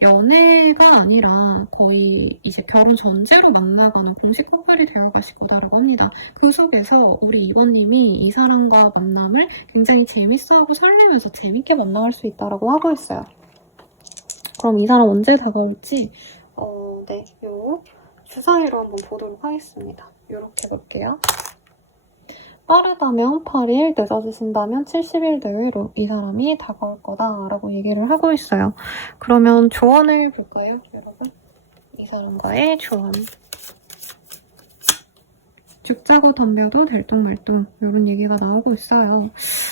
연애가 아니라 거의 이제 결혼 전제로 만나가는 공식 커플이 되어가실 거다라고 합니다. 그 속에서 우리 2번님이 이 사람과 만남을 굉장히 재밌어하고 설레면서 재밌게 만나갈 수 있다라고 하고 있어요. 그럼 이 사람 언제 다가올지 네, 요 주사위로 한번 보도록 하겠습니다. 요렇게 볼게요. 빠르다면 8일, 늦어지신다면 70일 내외로 이 사람이 다가올 거다라고 얘기를 하고 있어요. 그러면 조언을 볼까요, 여러분? 이 사람과의 조언. 죽자고 덤벼도 될뚱말뚱 이런 얘기가 나오고 있어요.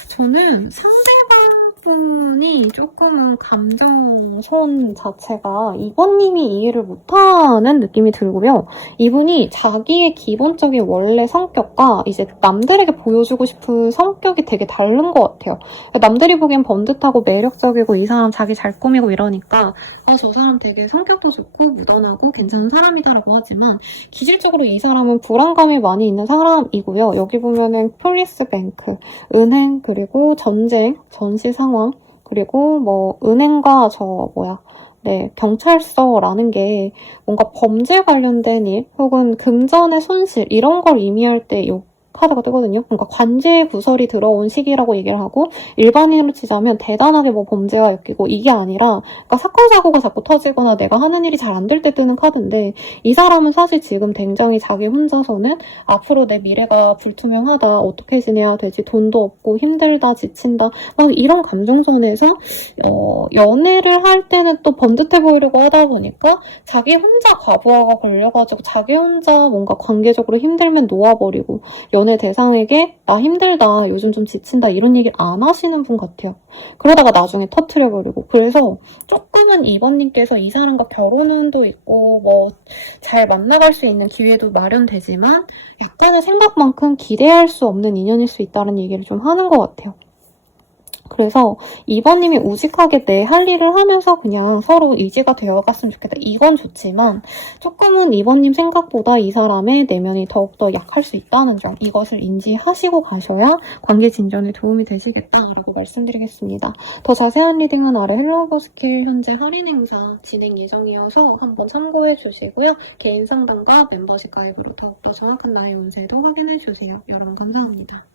저는 상대방 이분이 조금은 감정선 자체가 2번님이 이해를 못하는 느낌이 들고요. 이분이 자기의 기본적인 원래 성격과 이제 남들에게 보여주고 싶은 성격이 되게 다른 것 같아요. 남들이 보기엔 번듯하고 매력적이고 이 사람 자기 잘 꾸미고 이러니까 저 사람 되게 성격도 좋고 무던하고 괜찮은 사람이다라고 하지만 기질적으로 이 사람은 불안감이 많이 있는 사람이고요. 여기 보면은 폴리스뱅크, 은행, 그리고 전쟁, 전시 상황, 그리고 뭐 은행과 경찰서라는 게 뭔가 범죄 관련된 일 혹은 금전의 손실 이런 걸 의미할 때 요 카드가 뜨거든요. 그러니까 관제 구설이 들어온 시기라고 얘기를 하고 일반인으로 치자면 대단하게 뭐 범죄와 엮이고 이게 아니라 그러니까 사건 사고가 자꾸 터지거나 내가 하는 일이 잘 안 될 때 뜨는 카드인데 이 사람은 사실 지금 굉장히 자기 혼자서는 앞으로 내 미래가 불투명하다. 어떻게 지내야 되지? 돈도 없고 힘들다. 지친다. 막 이런 감정선에서 연애를 할 때는 또 번듯해 보이려고 하다 보니까 자기 혼자 과부하가 걸려가지고 자기 혼자 뭔가 관계적으로 힘들면 놓아버리고 연애 대상에게 나 힘들다, 요즘 좀 지친다 이런 얘기를 안 하시는 분 같아요. 그러다가 나중에 터트려버리고 그래서 조금은 2번님께서 이 사람과 결혼운도 있고 뭐 잘 만나갈 수 있는 기회도 마련되지만 약간의 생각만큼 기대할 수 없는 인연일 수 있다는 얘기를 좀 하는 것 같아요. 그래서 2번님이 우직하게 내 할 일을 하면서 그냥 서로 의지가 되어갔으면 좋겠다. 이건 좋지만 조금은 2번님 생각보다 이 사람의 내면이 더욱더 약할 수 있다는 점 이것을 인지하시고 가셔야 관계 진전에 도움이 되시겠다라고 말씀드리겠습니다. 더 자세한 리딩은 아래 헬로우 스킬 현재 할인 행사 진행 예정이어서 한번 참고해 주시고요. 개인 상담과 멤버십 가입으로 더욱더 정확한 나의 운세도 확인해 주세요. 여러분 감사합니다.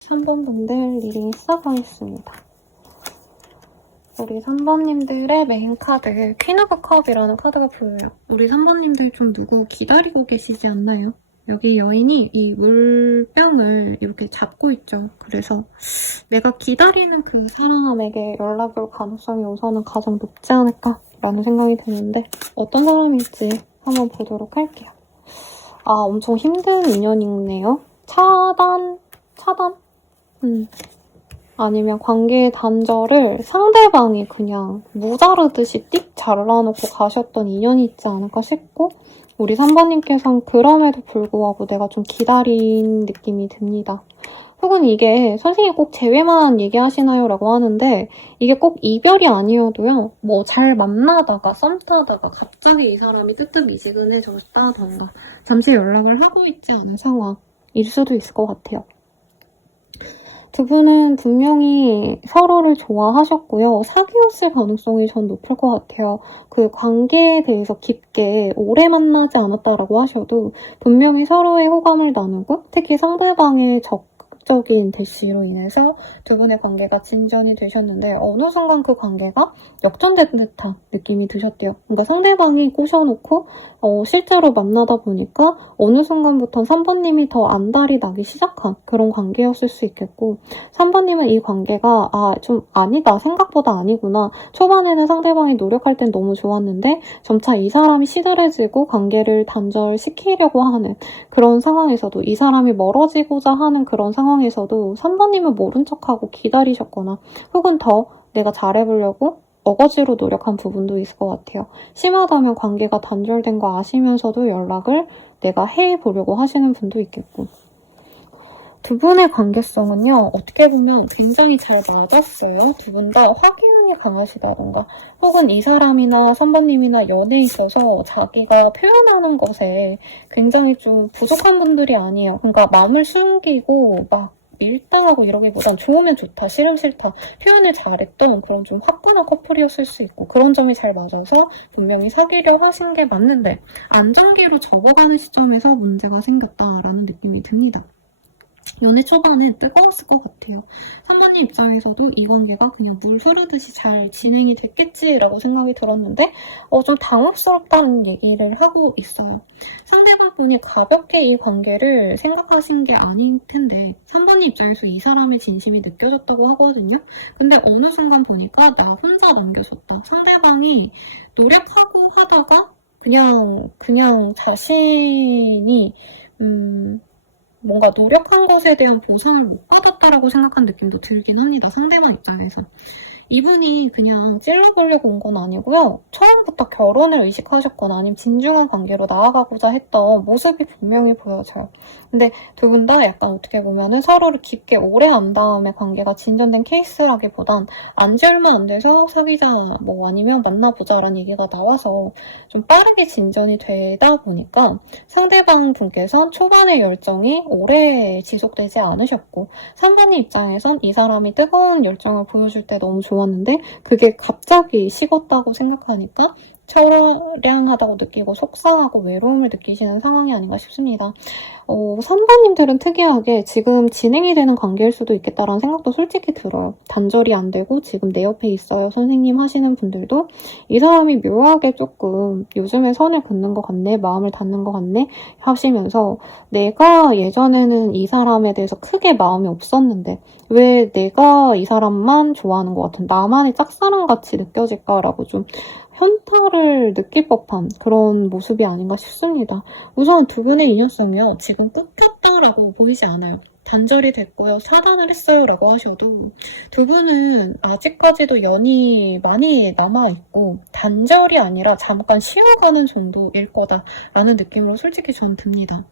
3번 분들 리딩 시작하겠습니다. 우리 3번님들의 메인 카드 퀸 오브 컵이라는 카드가 보여요. 우리 3번님들 좀 누구 기다리고 계시지 않나요? 여기 여인이 이 물병을 이렇게 잡고 있죠. 그래서 내가 기다리는 그 사람에게 연락이 올 가능성이 우선은 가장 높지 않을까라는 생각이 드는데 어떤 사람일지 한번 보도록 할게요. 엄청 힘든 인연이네요. 차단? 아니면 관계의 단절을 상대방이 그냥 무자르듯이 띡 잘라놓고 가셨던 인연이 있지 않을까 싶고 우리 3번님께서는 그럼에도 불구하고 내가 좀 기다린 느낌이 듭니다. 혹은 이게 선생님 꼭 재회만 얘기하시나요? 라고 하는데 이게 꼭 이별이 아니어도요. 뭐 잘 만나다가 썸 타다가 갑자기 이 사람이 뜨뜻미지근해졌다던가 잠시 연락을 하고 있지 않은 상황일 수도 있을 것 같아요. 두 분은 분명히 서로를 좋아하셨고요. 사귀었을 가능성이 전 높을 것 같아요. 그 관계에 대해서 깊게 오래 만나지 않았다라고 하셔도 분명히 서로의 호감을 나누고 특히 상대방의 적극적인 대시로 인해서 두 분의 관계가 진전이 되셨는데 어느 순간 그 관계가 역전된 듯한 느낌이 드셨대요. 뭔가 상대방이 꼬셔놓고 실제로 만나다 보니까 어느 순간부터 3번님이 더 안달이 나기 시작한 그런 관계였을 수 있겠고 3번님은 이 관계가 좀 아니다 생각보다 아니구나 초반에는 상대방이 노력할 땐 너무 좋았는데 점차 이 사람이 시들해지고 관계를 단절시키려고 하는 그런 상황에서도 이 사람이 멀어지고자 하는 그런 상황에서도 3번님은 모른 척하고 기다리셨거나 혹은 더 내가 잘해보려고 어거지로 노력한 부분도 있을 것 같아요. 심하다면 관계가 단절된 거 아시면서도 연락을 내가 해보려고 하시는 분도 있겠고 두 분의 관계성은요. 어떻게 보면 굉장히 잘 맞았어요. 두 분 다 화기운이 강하시다던가 혹은 이 사람이나 선배님이나 연애에 있어서 자기가 표현하는 것에 굉장히 좀 부족한 분들이 아니에요. 그러니까 마음을 숨기고 막 밀당하고 이러기보단 좋으면 좋다, 싫으면 싫다 표현을 잘했던 그런 좀 화끈한 커플이었을 수 있고 그런 점이 잘 맞아서 분명히 사귀려 하신 게 맞는데 안정기로 접어가는 시점에서 문제가 생겼다라는 느낌이 듭니다. 연애 초반엔 뜨거웠을 것 같아요. 3번님 입장에서도 이 관계가 그냥 물 흐르듯이 잘 진행이 됐겠지라고 생각이 들었는데 좀 당혹스럽다는 얘기를 하고 있어요. 상대방 분이 가볍게 이 관계를 생각하신 게 아닌 텐데 3번님 입장에서 이 사람의 진심이 느껴졌다고 하거든요. 근데 어느 순간 보니까 나 혼자 남겨졌다. 상대방이 노력하고 하다가 그냥 자신이 뭔가 노력한 것에 대한 보상을 못 받았다라고 생각한 느낌도 들긴 합니다. 상대방 입장에서. 이분이 그냥 찔러보려고 온 건 아니고요. 처음부터 결혼을 의식하셨거나 아니면 진중한 관계로 나아가고자 했던 모습이 분명히 보여져요. 근데 두 분 다 약간 어떻게 보면은 서로를 깊게 오래 안 다음에 관계가 진전된 케이스라기보단 안지 얼마 안 돼서 사귀자 뭐 아니면 만나보자라는 얘기가 나와서 좀 빠르게 진전이 되다 보니까 상대방 분께선 초반의 열정이 오래 지속되지 않으셨고 3번님 입장에선 이 사람이 뜨거운 열정을 보여줄 때 너무 좋았는데 그게 갑자기 식었다고 생각하니까 처량하다고 느끼고 속상하고 외로움을 느끼시는 상황이 아닌가 싶습니다. 3번님들은 특이하게 지금 진행이 되는 관계일 수도 있겠다라는 생각도 솔직히 들어요. 단절이 안 되고 지금 내 옆에 있어요. 선생님 하시는 분들도 이 사람이 묘하게 조금 요즘에 선을 긋는 것 같네, 마음을 닫는 것 같네 하시면서 내가 예전에는 이 사람에 대해서 크게 마음이 없었는데 왜 내가 이 사람만 좋아하는 것 같은 나만의 짝사랑같이 느껴질까라고 좀 현타를 느낄 법한 그런 모습이 아닌가 싶습니다. 우선 두 분의 인연성이요. 지금 끊겼다라고 보이지 않아요. 단절이 됐고요. 차단을 했어요 라고 하셔도 두 분은 아직까지도 연이 많이 남아있고 단절이 아니라 잠깐 쉬어가는 정도일 거다라는 느낌으로 솔직히 전 듭니다.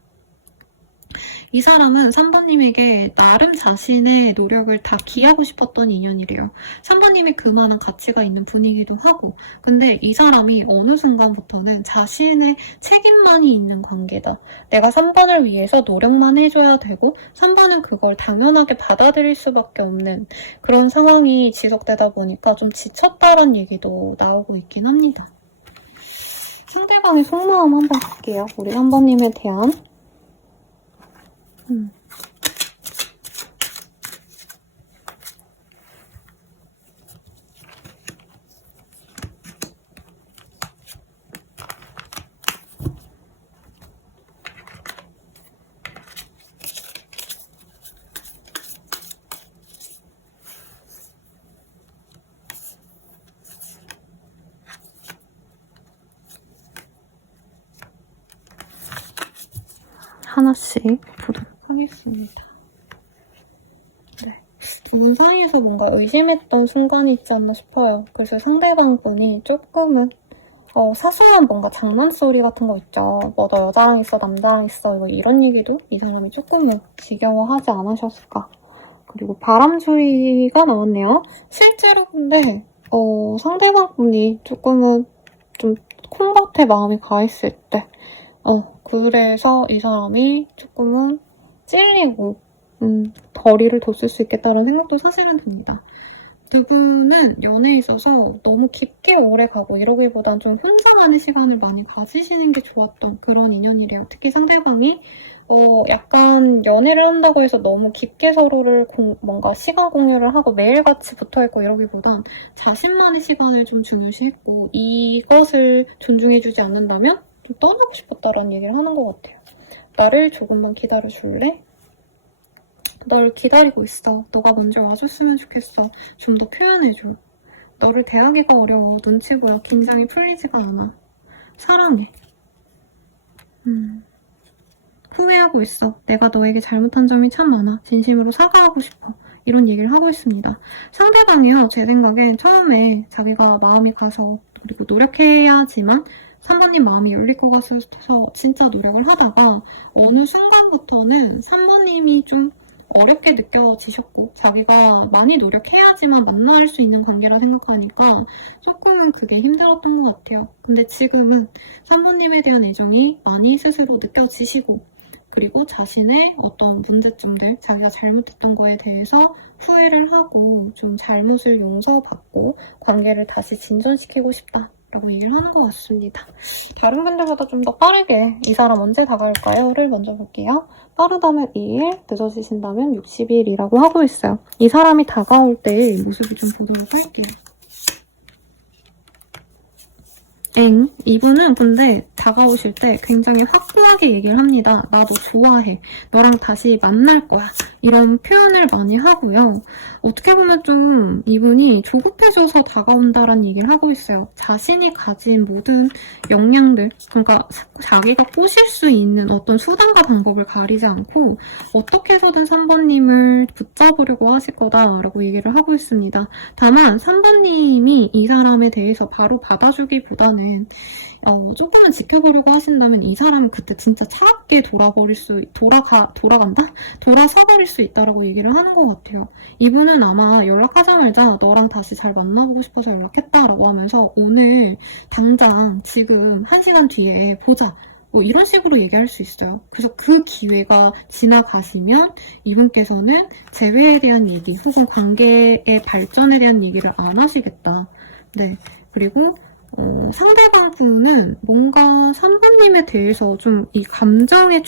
이 사람은 3번님에게 나름 자신의 노력을 다 기하고 싶었던 인연이래요. 3번님이 그만한 가치가 있는 분이기도 하고 근데 이 사람이 어느 순간부터는 자신의 책임만이 있는 관계다. 내가 3번을 위해서 노력만 해줘야 되고 3번은 그걸 당연하게 받아들일 수밖에 없는 그런 상황이 지속되다 보니까 좀 지쳤다란 얘기도 나오고 있긴 합니다. 상대방의 속마음 한번 볼게요. 우리 3번님에 대한 하나씩 보도록 하겠습니다. 네. 두 분 사이에서 뭔가 의심했던 순간이 있지 않나 싶어요. 그래서 상대방 분이 조금은 사소한 뭔가 장난소리 같은 거 있죠. 뭐 너 여자랑 있어, 남자랑 있어 이런 얘기도 이 사람이 조금은 지겨워하지 않으셨을까 그리고 바람주의가 나왔네요. 실제로 근데 상대방 분이 조금은 좀 콩밭에 마음이 가 있을 때 그래서 이 사람이 조금은 찔리고 거리를 뒀을 수 있겠다는 생각도 사실은 듭니다. 두 분은 연애에 있어서 너무 깊게 오래 가고 이러기보단 좀 혼자만의 시간을 많이 가지시는 게 좋았던 그런 인연이래요. 특히 상대방이 약간 연애를 한다고 해서 너무 깊게 서로를 뭔가 시간 공유를 하고 매일같이 붙어있고 이러기보단 자신만의 시간을 좀 중요시했고 이것을 존중해주지 않는다면 좀 떠나고 싶었다라는 얘기를 하는 것 같아요. 나를 조금만 기다려줄래? 널 기다리고 있어. 너가 먼저 와줬으면 좋겠어. 좀 더 표현해줘. 너를 대하기가 어려워. 눈치 보여. 긴장이 풀리지가 않아. 사랑해. 후회하고 있어. 내가 너에게 잘못한 점이 참 많아. 진심으로 사과하고 싶어. 이런 얘기를 하고 있습니다. 상대방이요. 제 생각엔 처음에 자기가 마음이 가서 그리고 노력해야지만 3번님 마음이 열릴 것 같아서 진짜 노력을 하다가 어느 순간부터는 3번님이 좀 어렵게 느껴지셨고 자기가 많이 노력해야지만 만날 수 있는 관계라 생각하니까 조금은 그게 힘들었던 것 같아요. 근데 지금은 3번님에 대한 애정이 많이 스스로 느껴지시고 그리고 자신의 어떤 문제점들, 자기가 잘못했던 거에 대해서 후회를 하고 좀 잘못을 용서받고 관계를 다시 진전시키고 싶다. 라고 얘기를 하는 것 같습니다. 다른 분들보다 좀 더 빠르게 이 사람 언제 다가올까요?를 먼저 볼게요. 빠르다면 2일, 늦어지신다면 60일이라고 하고 있어요. 이 사람이 다가올 때의 모습을 좀 보도록 할게요. 이분은 근데 다가오실 때 굉장히 확고하게 얘기를 합니다. 나 너 좋아해. 너랑 다시 만날 거야. 이런 표현을 많이 하고요. 어떻게 보면 좀 이분이 조급해져서 다가온다라는 얘기를 하고 있어요. 자신이 가진 모든 역량들, 그러니까 자기가 꼬실 수 있는 어떤 수단과 방법을 가리지 않고 어떻게 해서든 3번님을 붙잡으려고 하실 거다라고 얘기를 하고 있습니다. 다만 3번님이 이 사람에 대해서 바로 받아주기보다는 조금은 지켜보려고 하신다면 이 사람은 그때 진짜 차갑게 돌아서버릴 수 있다라고 얘기를 하는 것 같아요. 이분은 아마 연락하자마자 너랑 다시 잘 만나보고 싶어서 연락했다라고 하면서 오늘 당장 지금 1시간 뒤에 보자. 뭐 이런 식으로 얘기할 수 있어요. 그래서 그 기회가 지나가시면 이분께서는 재회에 대한 얘기 혹은 관계의 발전에 대한 얘기를 안 하시겠다. 네. 그리고 상대방 분은 뭔가 3번님에 대해서 좀 이 감정의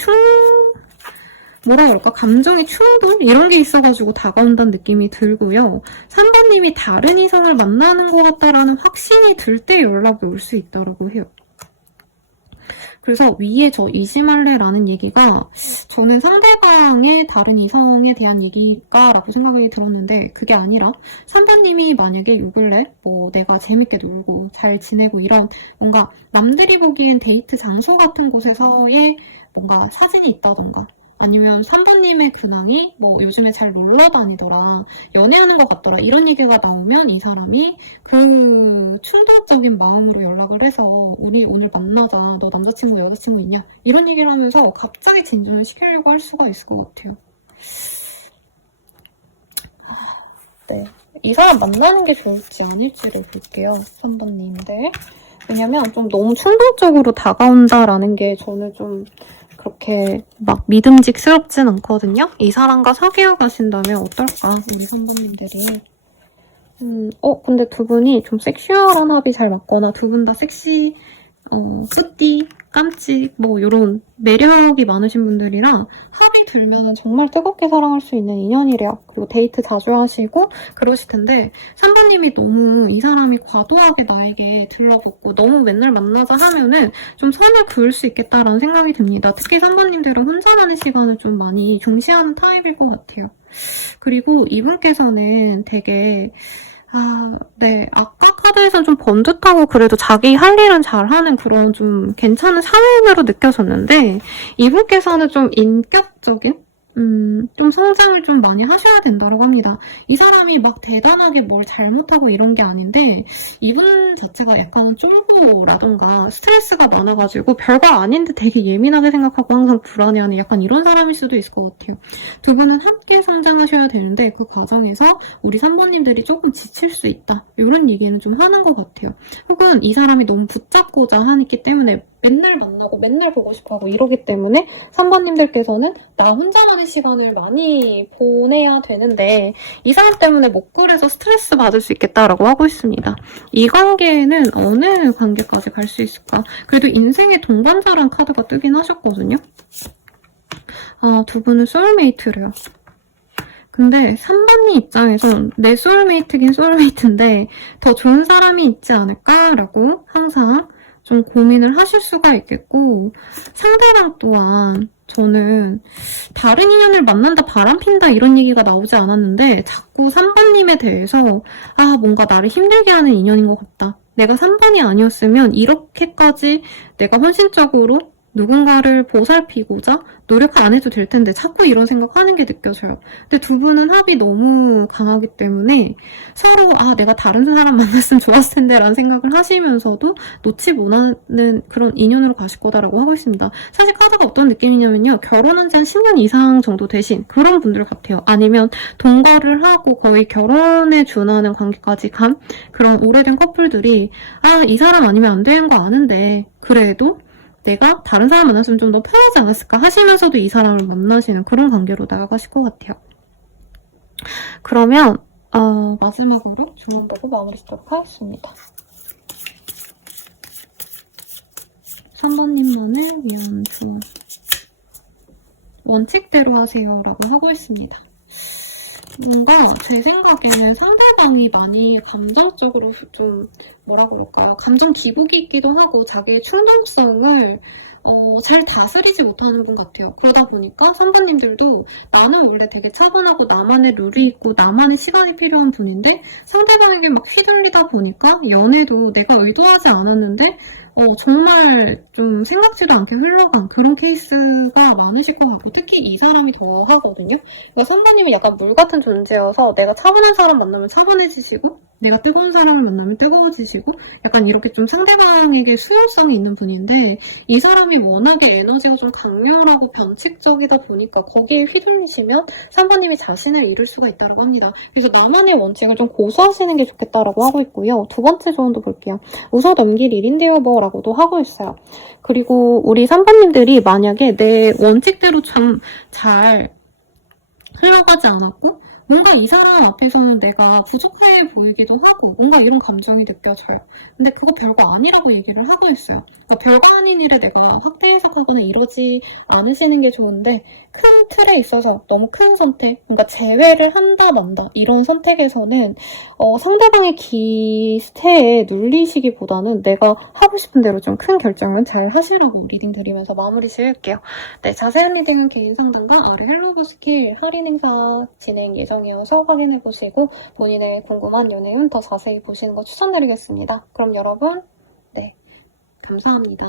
감정의 충돌? 이런 게 있어가지고 다가온다는 느낌이 들고요. 3번님이 다른 이성을 만나는 것 같다라는 확신이 들 때 연락이 올 수 있다고 해요. 그래서 위에 저 의심할래라는 얘기가 저는 상대방의 다른 이성에 대한 얘기가라고 생각이 들었는데 그게 아니라 3번님이 만약에 요 근래 뭐 내가 재밌게 놀고 잘 지내고 이런 뭔가 남들이 보기엔 데이트 장소 같은 곳에서의 뭔가 사진이 있다던가 아니면 3번님의 근황이 뭐 요즘에 잘 놀러 다니더라, 연애하는 것 같더라 이런 얘기가 나오면 이 사람이 그 충동적인 마음으로 연락을 해서 우리 오늘 만나자, 너 남자친구 여자친구 있냐 이런 얘기를 하면서 갑자기 진전을 시키려고 할 수가 있을 것 같아요. 네, 이 사람 만나는 게 좋을지 아닐지를 볼게요. 3번님들. 왜냐면 좀 너무 충동적으로 다가온다라는 게 저는 좀 그렇게 막 믿음직스럽진 않거든요. 이 사람과 사귀어 가신다면 어떨까? 우리 선배님들이. 근데 두 분이 좀 섹슈얼한 합이 잘 맞거나 두 분 다 섹시, 뿌띠, 깜찍 뭐 이런 매력이 많으신 분들이랑 합이 들면 정말 뜨겁게 사랑할 수 있는 인연이래요. 그리고 데이트 자주 하시고 그러실 텐데 3번님이 너무 이 사람이 과도하게 나에게 들러붙고 너무 맨날 만나자 하면은 좀 선을 그을 수 있겠다라는 생각이 듭니다. 특히 3번님들은 혼자만의 시간을 좀 많이 중시하는 타입일 것 같아요. 그리고 이분께서는 되게 네. 아까 카드에선 좀 번듯하고 그래도 자기 할 일은 잘하는 그런 좀 괜찮은 사회인으로 느껴졌는데 이분께서는 좀 인격적인 좀 성장을 좀 많이 하셔야 된다고 합니다. 이 사람이 막 대단하게 뭘 잘못하고 이런 게 아닌데 이분 자체가 약간 쫄보라던가 스트레스가 많아가지고 별거 아닌데 되게 예민하게 생각하고 항상 불안해하는 약간 이런 사람일 수도 있을 것 같아요. 두 분은 함께 성장하셔야 되는데 그 과정에서 우리 산모님들이 조금 지칠 수 있다. 이런 얘기는 좀 하는 것 같아요. 혹은 이 사람이 너무 붙잡고자 하기 때문에 맨날 만나고 맨날 보고 싶어하고 이러기 때문에 산모님들께서는 나 혼자만의 시간을 많이 보내야 되는데 이 사람 때문에 못 그래서 스트레스 받을 수 있겠다라고 하고 있습니다. 이 관계는 어느 관계까지 갈 수 있을까? 그래도 인생의 동반자란 카드가 뜨긴 하셨거든요. 두 분은 소울메이트래요. 근데 3번님 입장에선 내 소울메이트긴 소울메이트인데 더 좋은 사람이 있지 않을까라고 항상 좀 고민을 하실 수가 있겠고, 상대방 또한 저는 다른 인연을 만난다 바람핀다 이런 얘기가 나오지 않았는데 자꾸 3번님에 대해서 뭔가 나를 힘들게 하는 인연인 것 같다. 내가 3번이 아니었으면 이렇게까지 내가 헌신적으로 누군가를 보살피고자 노력 안 해도 될 텐데 자꾸 이런 생각하는 게 느껴져요. 근데 두 분은 합이 너무 강하기 때문에 서로 내가 다른 사람 만났으면 좋았을 텐데 라는 생각을 하시면서도 놓지 못하는 그런 인연으로 가실 거다라고 하고 있습니다. 사실 카드가 어떤 느낌이냐면요. 결혼한 지 한 10년 이상 정도 되신 그런 분들 같아요. 아니면 동거를 하고 거의 결혼에 준하는 관계까지 간 그런 오래된 커플들이 이 사람 아니면 안 되는 거 아는데 그래도 내가 다른 사람 만났으면 좀 더 편하지 않았을까 하시면서도 이 사람을 만나시는 그런 관계로 나아가실 것 같아요. 그러면 마지막으로 조언 보고 마무리 짓도록 하겠습니다. 3번님만을 위한 조언. 원칙대로 하세요 라고 하고 있습니다. 뭔가 제 생각에는 상대방이 많이 감정적으로 좀 뭐라 그럴까요? 감정 기복이 있기도 하고 자기의 충동성을 잘 다스리지 못하는 분 같아요. 그러다 보니까 선배님들도 나는 원래 되게 차분하고 나만의 룰이 있고 나만의 시간이 필요한 분인데 상대방에게 막 휘둘리다 보니까 연애도 내가 의도하지 않았는데 정말 좀 생각지도 않게 흘러간 그런 케이스가 많으실 것 같고 특히 이 사람이 더 하거든요. 그러니까 선배님은 약간 물 같은 존재여서 내가 차분한 사람 만나면 차분해지시고 내가 뜨거운 사람을 만나면 뜨거워지시고 약간 이렇게 좀 상대방에게 수용성이 있는 분인데 이 사람이 워낙에 에너지가 좀 강렬하고 변칙적이다 보니까 거기에 휘둘리시면 상관님이 자신을 잃을 수가 있다고 합니다. 그래서 나만의 원칙을 좀 고수하시는 게 좋겠다라고 하고 있고요. 두 번째 조언도 볼게요. 웃어 넘길 일인데요 뭐라고도 하고 있어요. 그리고 우리 3번님들이 만약에 내 원칙대로 참 잘 흘러가지 않았고 뭔가 이 사람 앞에서는 내가 부족해 보이기도 하고 뭔가 이런 감정이 느껴져요. 근데 그거 별거 아니라고 얘기를 하고 있어요. 그러니까 별거 아닌 일에 내가 확대 해석하거나 이러지 않으시는 게 좋은데 큰 틀에 있어서 너무 큰 선택, 뭔가 제외를 한다 만다 이런 선택에서는 상대방의 기세에 눌리시기보다는 내가 하고 싶은 대로 좀 큰 결정은 잘 하시라고 리딩 드리면서 마무리 지을게요. 네, 자세한 리딩은 개인 상담과 아래 헬로브 스킬 할인 행사 진행 예정이어서 확인해보시고 본인의 궁금한 연애운 더 자세히 보시는 거 추천드리겠습니다. 그럼 여러분, 네, 감사합니다.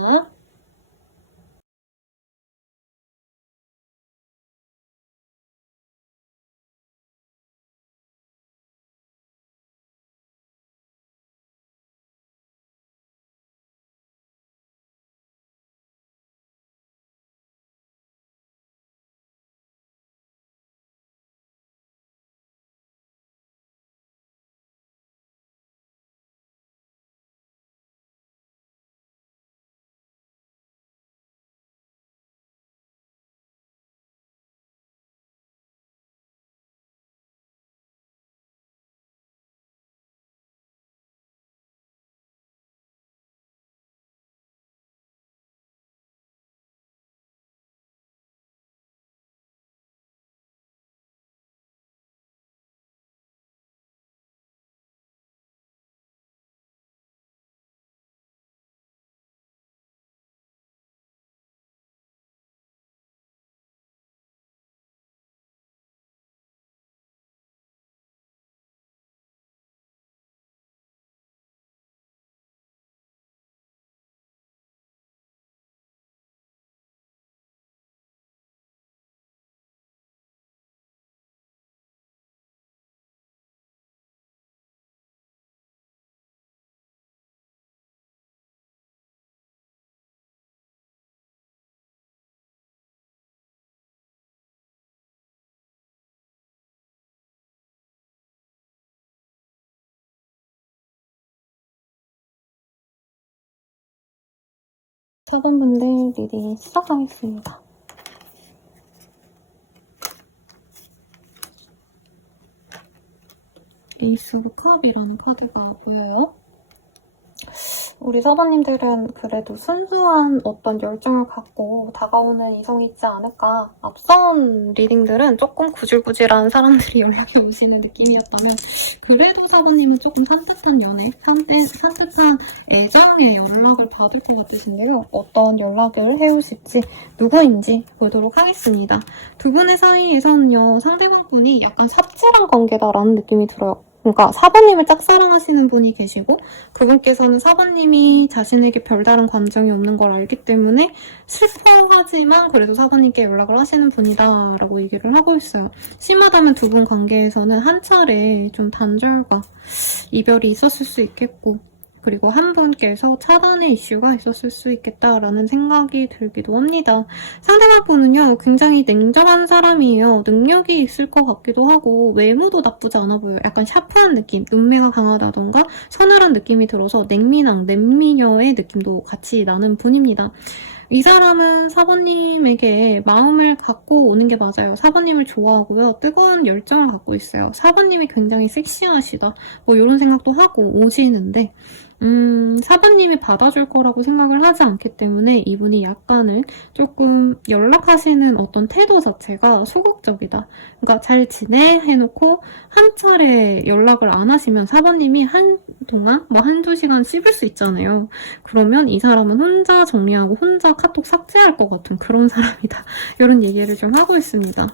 4번분들 리딩 시작하겠습니다. 에이스 오브 컵이라는 카드가 보여요. 우리 4번님들은 그래도 순수한 어떤 열정을 갖고 다가오는 이성이 있지 않을까. 앞선 리딩들은 조금 구질구질한 사람들이 연락이 오시는 느낌이었다면 그래도 4번님은 조금 산뜻한 연애, 산뜻한 애정의 연락을 받을 것 같으신데요. 어떤 연락을 해오실지 누구인지 보도록 하겠습니다. 두 분의 사이에서는요. 상대방분이 약간 삽질한 관계다라는 느낌이 들어요. 그러니까 4번님을 짝사랑하시는 분이 계시고 그분께서는 4번님이 자신에게 별다른 감정이 없는 걸 알기 때문에 슬퍼하지만 그래도 4번님께 연락을 하시는 분이다 라고 얘기를 하고 있어요. 심하다면 두 분 관계에서는 한 차례 좀 단절과 이별이 있었을 수 있겠고 그리고 한 분께서 차단의 이슈가 있었을 수 있겠다라는 생각이 들기도 합니다. 상대방 분은요, 굉장히 냉정한 사람이에요. 능력이 있을 것 같기도 하고 외모도 나쁘지 않아 보여요. 약간 샤프한 느낌, 눈매가 강하다던가 서늘한 느낌이 들어서 냉미남, 냉미녀의 느낌도 같이 나는 분입니다. 이 사람은 4번님에게 마음을 갖고 오는 게 맞아요. 4번님을 좋아하고요. 뜨거운 열정을 갖고 있어요. 4번님이 굉장히 섹시하시다. 뭐 이런 생각도 하고 오시는데 4번님이 받아줄 거라고 생각을 하지 않기 때문에 이분이 약간은 조금 연락하시는 어떤 태도 자체가 소극적이다. 그러니까 잘 지내? 해놓고 한 차례 연락을 안 하시면 4번님이 한동안 뭐 한두 시간 씹을 수 있잖아요. 그러면 이 사람은 혼자 정리하고 혼자 카톡 삭제할 것 같은 그런 사람이다. 이런 얘기를 좀 하고 있습니다.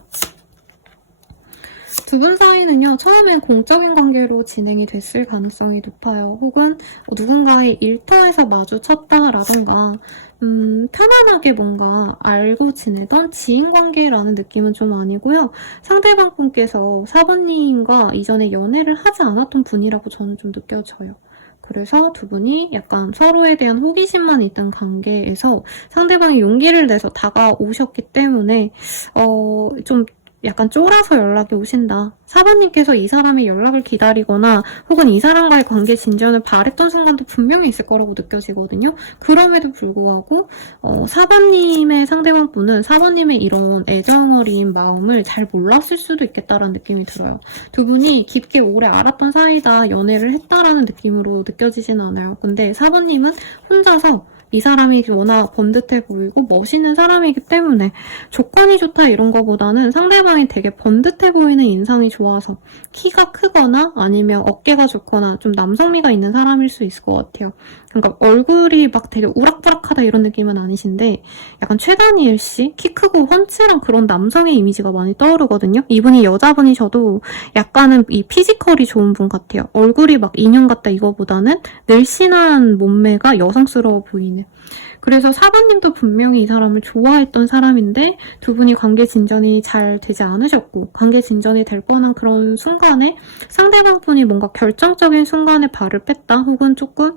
두 분 사이는요, 처음엔 공적인 관계로 진행이 됐을 가능성이 높아요. 혹은 누군가의 일터에서 마주쳤다라던가 편안하게 뭔가 알고 지내던 지인관계라는 느낌은 좀 아니고요. 상대방 분께서 4번님과 이전에 연애를 하지 않았던 분이라고 저는 좀 느껴져요. 그래서 두 분이 약간 서로에 대한 호기심만 있던 관계에서 상대방이 용기를 내서 다가오셨기 때문에 좀 약간 쫄아서 연락이 오신다. 4번님께서 이 사람의 연락을 기다리거나 혹은 이 사람과의 관계 진전을 바랬던 순간도 분명히 있을 거라고 느껴지거든요. 그럼에도 불구하고 4번님의 상대방분은 4번님의 이런 애정어린 마음을 잘 몰랐을 수도 있겠다라는 느낌이 들어요. 두 분이 깊게 오래 알았던 사이다, 연애를 했다라는 느낌으로 느껴지진 않아요. 근데 4번님은 혼자서 이 사람이 워낙 번듯해 보이고 멋있는 사람이기 때문에 조건이 좋다 이런 거보다는 상대방이 되게 번듯해 보이는 인상이 좋아서 키가 크거나 아니면 어깨가 좋거나 좀 남성미가 있는 사람일 수 있을 것 같아요. 그러니까 얼굴이 막 되게 우락부락하다 이런 느낌은 아니신데 약간 최다니엘 씨? 키 크고 훤칠한 그런 남성의 이미지가 많이 떠오르거든요. 이분이 여자분이셔도 약간은 이 피지컬이 좋은 분 같아요. 얼굴이 막 인형 같다 이거보다는 늘씬한 몸매가 여성스러워 보이는. 그래서 4번님도 분명히 이 사람을 좋아했던 사람인데 두 분이 관계 진전이 잘 되지 않으셨고 관계 진전이 될 뻔한 그런 순간에 상대방 분이 뭔가 결정적인 순간에 발을 뺐다 혹은 조금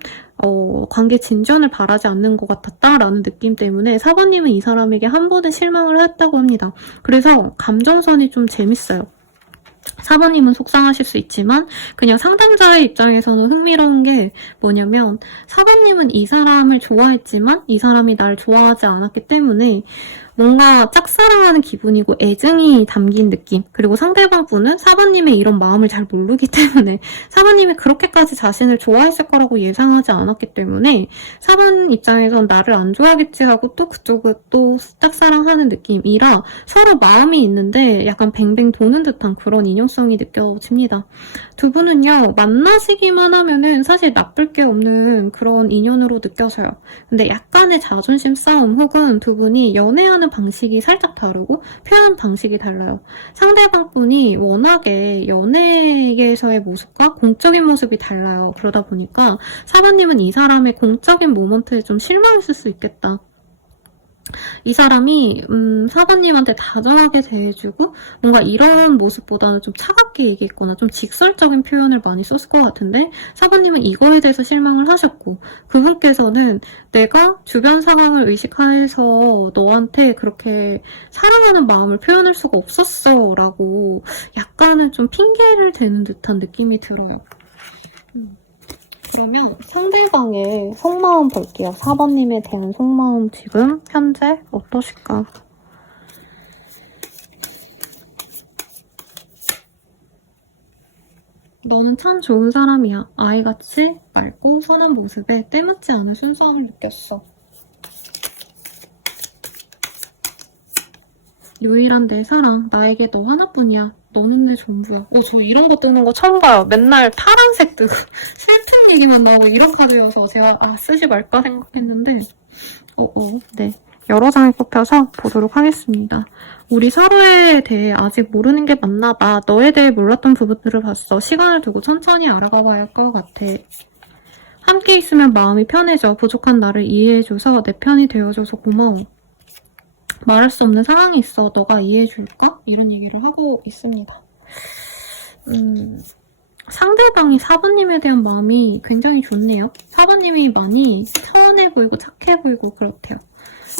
관계 진전을 바라지 않는 것 같았다라는 느낌 때문에 4번님은 이 사람에게 한 번은 실망을 했다고 합니다. 그래서 감정선이 좀 재밌어요. 4번님은 속상하실 수 있지만 그냥 상담자의 입장에서는 흥미로운 게 뭐냐면 4번님은 이 사람을 좋아했지만 이 사람이 날 좋아하지 않았기 때문에 뭔가 짝사랑하는 기분이고 애증이 담긴 느낌. 그리고 상대방 분은 4번님의 이런 마음을 잘 모르기 때문에 4번님이 그렇게까지 자신을 좋아했을 거라고 예상하지 않았기 때문에 4번 입장에선 나를 안 좋아하겠지 하고 또 그쪽을 또 짝사랑하는 느낌이라 서로 마음이 있는데 약간 뱅뱅 도는 듯한 그런 인연성이 느껴집니다. 두 분은요, 만나시기만 하면은 사실 나쁠 게 없는 그런 인연으로 느껴져요. 근데 약간의 자존심 싸움 혹은 두 분이 연애하는 방식이 살짝 다르고 표현 방식이 달라요. 상대방 분이 워낙에 연애에서의 모습과 공적인 모습이 달라요. 그러다 보니까 4번님은 이 사람의 공적인 모먼트에 좀 실망했을 수 있겠다. 이 사람이 4번님한테 다정하게 대해주고 뭔가 이런 모습보다는 좀 차갑게 얘기했거나 좀 직설적인 표현을 많이 썼을 것 같은데 4번님은 이거에 대해서 실망을 하셨고 그분께서는 내가 주변 상황을 의식해서 너한테 그렇게 사랑하는 마음을 표현할 수가 없었어 라고 약간은 좀 핑계를 대는 듯한 느낌이 들어요. 그러면 상대방의 속마음 볼게요. 4번님에 대한 속마음 지금 현재 어떠실까? 너는 참 좋은 사람이야. 아이같이 맑고 선한 모습에 때묻지 않은 순수함을 느꼈어. 유일한 내 사랑, 나에게 너 하나뿐이야. 너는 내 전부야. 저 이런 거 뜨는 거 처음 봐요. 맨날 파란색 뜨고 슬픈 얘기만 나오고 이런 카드여서 제가 쓰지 말까 생각했는데 네. 여러 장이 뽑혀서 보도록 하겠습니다. 우리 서로에 대해 아직 모르는 게 많나 봐. 너에 대해 몰랐던 부분들을 봤어. 시간을 두고 천천히 알아가 봐야 할 것 같아. 함께 있으면 마음이 편해져. 부족한 나를 이해해줘서 내 편이 되어줘서 고마워. 말할 수 없는 상황이 있어. 너가 이해해줄까? 이런 얘기를 하고 있습니다. 상대방이 4번님에 대한 마음이 굉장히 좋네요. 4번님이 많이 선해 보이고 착해 보이고 그렇대요.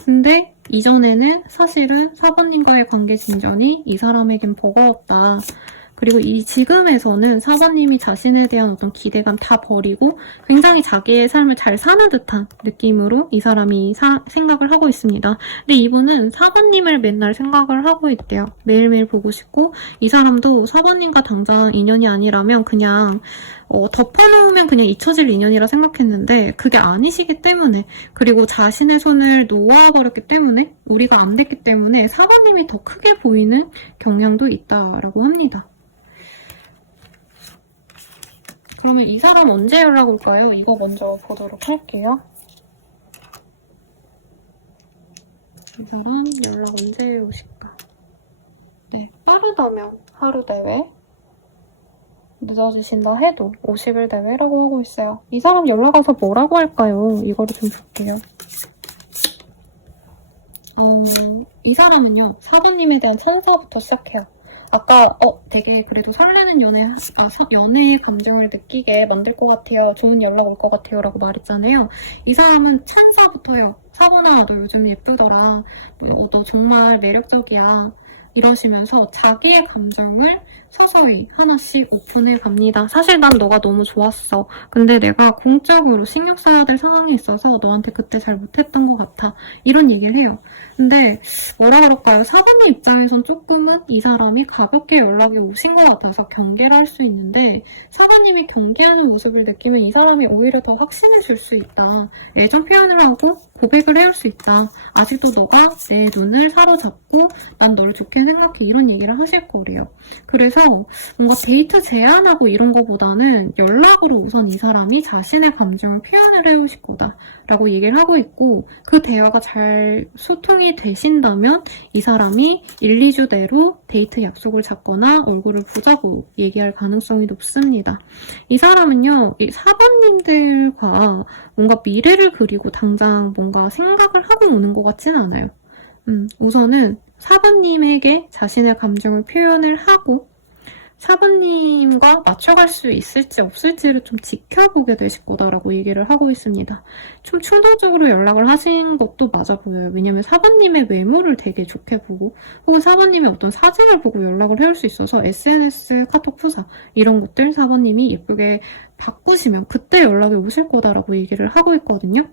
근데 이전에는 사실은 4번님과의 관계 진전이 이 사람에겐 버거웠다. 그리고 이 지금에서는 4번님이 자신에 대한 어떤 기대감 다 버리고 굉장히 자기의 삶을 잘 사는 듯한 느낌으로 이 사람이 생각을 하고 있습니다. 근데 이분은 4번님을 맨날 생각을 하고 있대요. 매일매일 보고 싶고 이 사람도 4번님과 당장 인연이 아니라면 그냥 덮어놓으면 그냥 잊혀질 인연이라 생각했는데 그게 아니시기 때문에 그리고 자신의 손을 놓아버렸기 때문에 우리가 안 됐기 때문에 4번님이 더 크게 보이는 경향도 있다라고 합니다. 그러면 이 사람 언제 연락 올까요? 이거 먼저 보도록 할게요. 이 사람 연락 언제 오실까? 네, 빠르다면 하루 내외, 늦어지신다 해도 50일 내외라고 하고 있어요. 이 사람 연락 와서 뭐라고 할까요? 이거를 좀 볼게요. 이 사람은요, 4번님에 대한 천사부터 시작해요. 아까 되게 그래도 설레는 연애의 감정을 느끼게 만들 것 같아요. 좋은 연락 올 것 같아요. 라고 말했잖아요. 이 사람은 찬사부터요. 4번아, 너 요즘 예쁘더라. 너 정말 매력적이야. 이러시면서 자기의 감정을 서서히 하나씩 오픈해 갑니다. 사실 난 너가 너무 좋았어. 근데 내가 공적으로 신경 써야 될 상황이 있어서 너한테 그때 잘 못했던 것 같아. 이런 얘기를 해요. 근데 뭐라 그럴까요? 4번님 입장에선 조금은 이 사람이 가볍게 연락이 오신 것 같아서 경계를 할 수 있는데 4번님이 경계하는 모습을 느끼면 이 사람이 오히려 더 확신을 줄 수 있다. 애정 표현을 하고 고백을 해올 수 있다. 아직도 너가 내 눈을 사로잡고 난 너를 좋게 생각해. 이런 얘기를 하실 거래요. 그래서 뭔가 데이트 제안하고 이런 거보다는 연락으로 우선 이 사람이 자신의 감정을 표현을 해오실 거다 라고 얘기를 하고 있고 그 대화가 잘 소통이 되신다면 이 사람이 1, 2주 내로 데이트 약속을 잡거나 얼굴을 보자고 얘기할 가능성이 높습니다. 이 사람은요, 이 4번님들과 뭔가 미래를 그리고 당장 뭔가 생각을 하고 오는 것 같지는 않아요. 우선은 4번님에게 자신의 감정을 표현을 하고 4번님과 맞춰갈 수 있을지 없을지를 좀 지켜보게 되실 거다라고 얘기를 하고 있습니다. 좀 충동적으로 연락을 하신 것도 맞아 보여요. 왜냐면 4번님의 외모를 되게 좋게 보고 혹은 4번님의 어떤 사진을 보고 연락을 해올 수 있어서 SNS, 카톡 프사 이런 것들 4번님이 예쁘게 바꾸시면 그때 연락이 오실 거다라고 얘기를 하고 있거든요.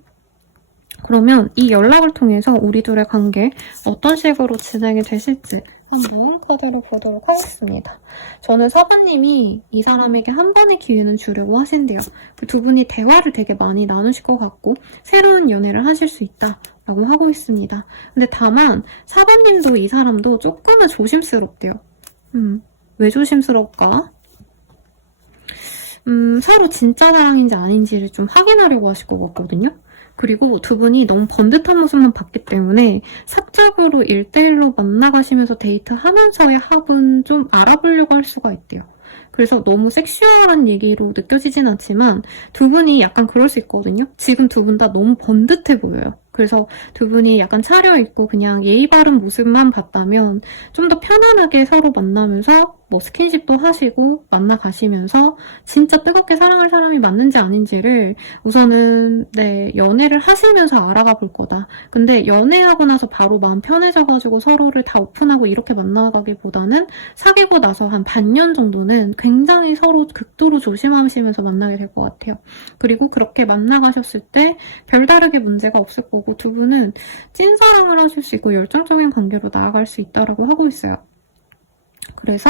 그러면 이 연락을 통해서 우리 둘의 관계 어떤 식으로 진행이 되실지 한번 카드로 보도록 하겠습니다. 저는 4번님이 이 사람에게 한 번의 기회는 주려고 하신대요. 그 두 분이 대화를 되게 많이 나누실 것 같고 새로운 연애를 하실 수 있다라고 하고 있습니다. 근데 다만 4번님도 이 사람도 조금은 조심스럽대요. 왜 조심스러울까? 서로 진짜 사랑인지 아닌지를 좀 확인하려고 하실 것 같거든요. 그리고 두 분이 너무 번듯한 모습만 봤기 때문에 사적으로 1대1로 만나가시면서 데이트하면서의 합은 좀 알아보려고 할 수가 있대요. 그래서 너무 섹슈얼한 얘기로 느껴지진 않지만 두 분이 약간 그럴 수 있거든요. 지금 두 분 다 너무 번듯해 보여요. 그래서 두 분이 약간 차려입고 그냥 예의 바른 모습만 봤다면 좀 더 편안하게 서로 만나면서 뭐 스킨십도 하시고 만나가시면서 진짜 뜨겁게 사랑할 사람이 맞는지 아닌지를 우선은 연애를 하시면서 알아가 볼 거다. 근데 연애하고 나서 바로 마음 편해져가지고 서로를 다 오픈하고 이렇게 만나가기보다는 사귀고 나서 한 반년 정도는 굉장히 서로 극도로 조심하시면서 만나게 될 것 같아요. 그리고 그렇게 만나가셨을 때 별다르게 문제가 없을 거고 두 분은 찐사랑을 하실 수 있고 열정적인 관계로 나아갈 수 있다고 하고 있어요. 그래서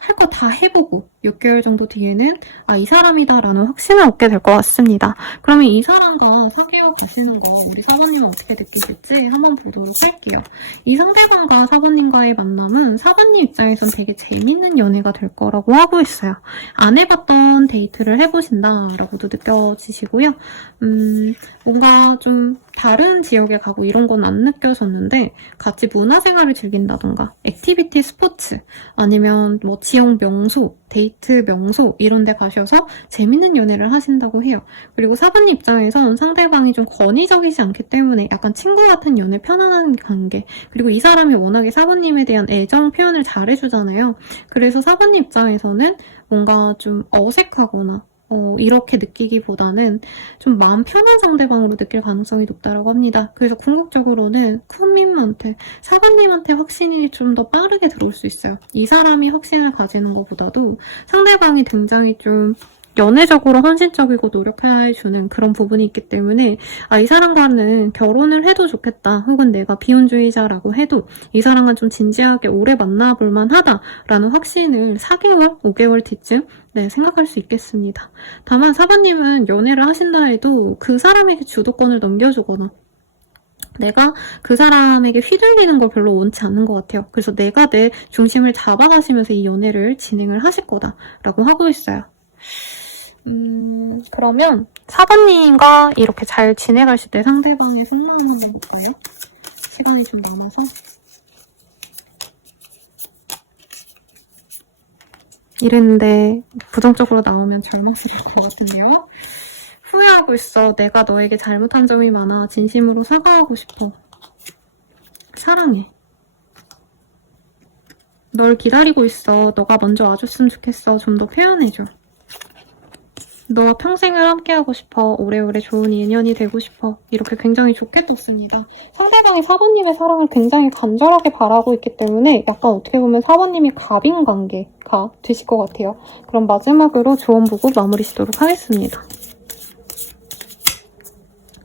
할 거 다 해보고 6개월 정도 뒤에는 이 사람이다라는 확신을 얻게 될 것 같습니다. 그러면 이 사람과 사귀어 계시는 거 우리 사부님은 어떻게 느끼실지 한번 보도록 할게요. 이 상대방과 사부님과의 만남은 사부님 입장에선 되게 재밌는 연애가 될 거라고 하고 있어요. 안 해봤던 데이트를 해보신다라고도 느껴지시고요. 뭔가 좀 다른 지역에 가고 이런 건 안 느껴졌는데 같이 문화생활을 즐긴다던가 액티비티 스포츠 아니면 뭐 지역 명소, 데이트 명소 이런 데 가셔서 재밌는 연애를 하신다고 해요. 그리고 사부님 입장에선 상대방이 좀 권위적이지 않기 때문에 약간 친구 같은 연애 편안한 관계 그리고 이 사람이 워낙에 사부님에 대한 애정 표현을 잘해주잖아요. 그래서 사부님 입장에서는 뭔가 좀 어색하거나 이렇게 느끼기보다는 좀 마음 편한 상대방으로 느낄 가능성이 높다고 합니다. 그래서 궁극적으로는 쿤님한테, 사부님한테 확신이 좀 더 빠르게 들어올 수 있어요. 이 사람이 확신을 가지는 것보다도 상대방이 굉장히 좀 연애적으로 헌신적이고 노력해주는 그런 부분이 있기 때문에 이 사람과는 결혼을 해도 좋겠다 혹은 내가 비혼주의자라고 해도 이 사람과 좀 진지하게 오래 만나볼 만하다라는 확신을 4개월, 5개월 뒤쯤 생각할 수 있겠습니다. 다만 사부님은 연애를 하신다 해도 그 사람에게 주도권을 넘겨주거나 내가 그 사람에게 휘둘리는 걸 별로 원치 않는 것 같아요. 그래서 내가 내 중심을 잡아가시면서 이 연애를 진행을 하실 거다라고 하고 있어요. 그러면 사부님과 이렇게 잘 지내가실 때 상대방의 속마음 한번 볼까요? 시간이 좀 남아서. 이랬는데 부정적으로 나오면 절망스러울 것 같은데요. 후회하고 있어. 내가 너에게 잘못한 점이 많아. 진심으로 사과하고 싶어. 사랑해. 널 기다리고 있어. 너가 먼저 와줬으면 좋겠어. 좀 더 표현해줘. 너와 평생을 함께하고 싶어. 오래오래 좋은 인연이 되고 싶어. 이렇게 굉장히 좋게 떴습니다. 상대방이 사부님의 사랑을 굉장히 간절하게 바라고 있기 때문에 약간 어떻게 보면 사부님이 갑인 관계가 되실 것 같아요. 그럼 마지막으로 조언 보고 마무리 짓도록 하겠습니다.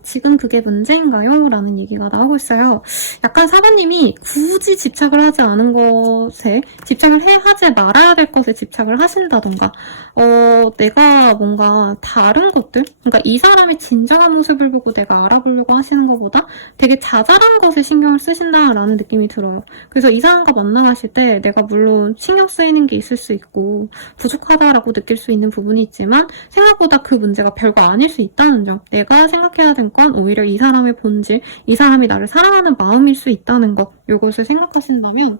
지금 그게 문제인가요? 라는 얘기가 나오고 있어요. 약간 사부님이 굳이 집착을 하지 않은 것에 집착을 하지 말아야 될 것에 집착을 하신다던가 내가 뭔가 다른 것들 그러니까 이 사람의 진정한 모습을 보고 내가 알아보려고 하시는 것보다 되게 자잘한 것에 신경을 쓰신다라는 느낌이 들어요. 그래서 이 사람과 만나가실 때 내가 물론 신경 쓰이는 게 있을 수 있고 부족하다라고 느낄 수 있는 부분이 있지만 생각보다 그 문제가 별거 아닐 수 있다는 점 내가 생각해야 될 건 오히려 이 사람의 본질, 이 사람이 나를 사랑하는 마음일 수 있다는 것 이것을 생각하신다면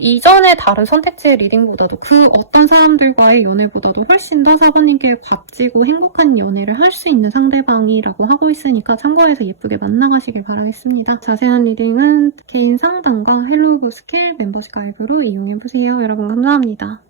이전의 다른 선택지의 리딩보다도 그 어떤 사람들과의 연애보다도 훨씬 더 사부님께 값지고 행복한 연애를 할 수 있는 상대방이라고 하고 있으니까 참고해서 예쁘게 만나가시길 바라겠습니다. 자세한 리딩은 개인 상담과 헬로우 스킬 멤버십 가입으로 이용해보세요. 여러분 감사합니다.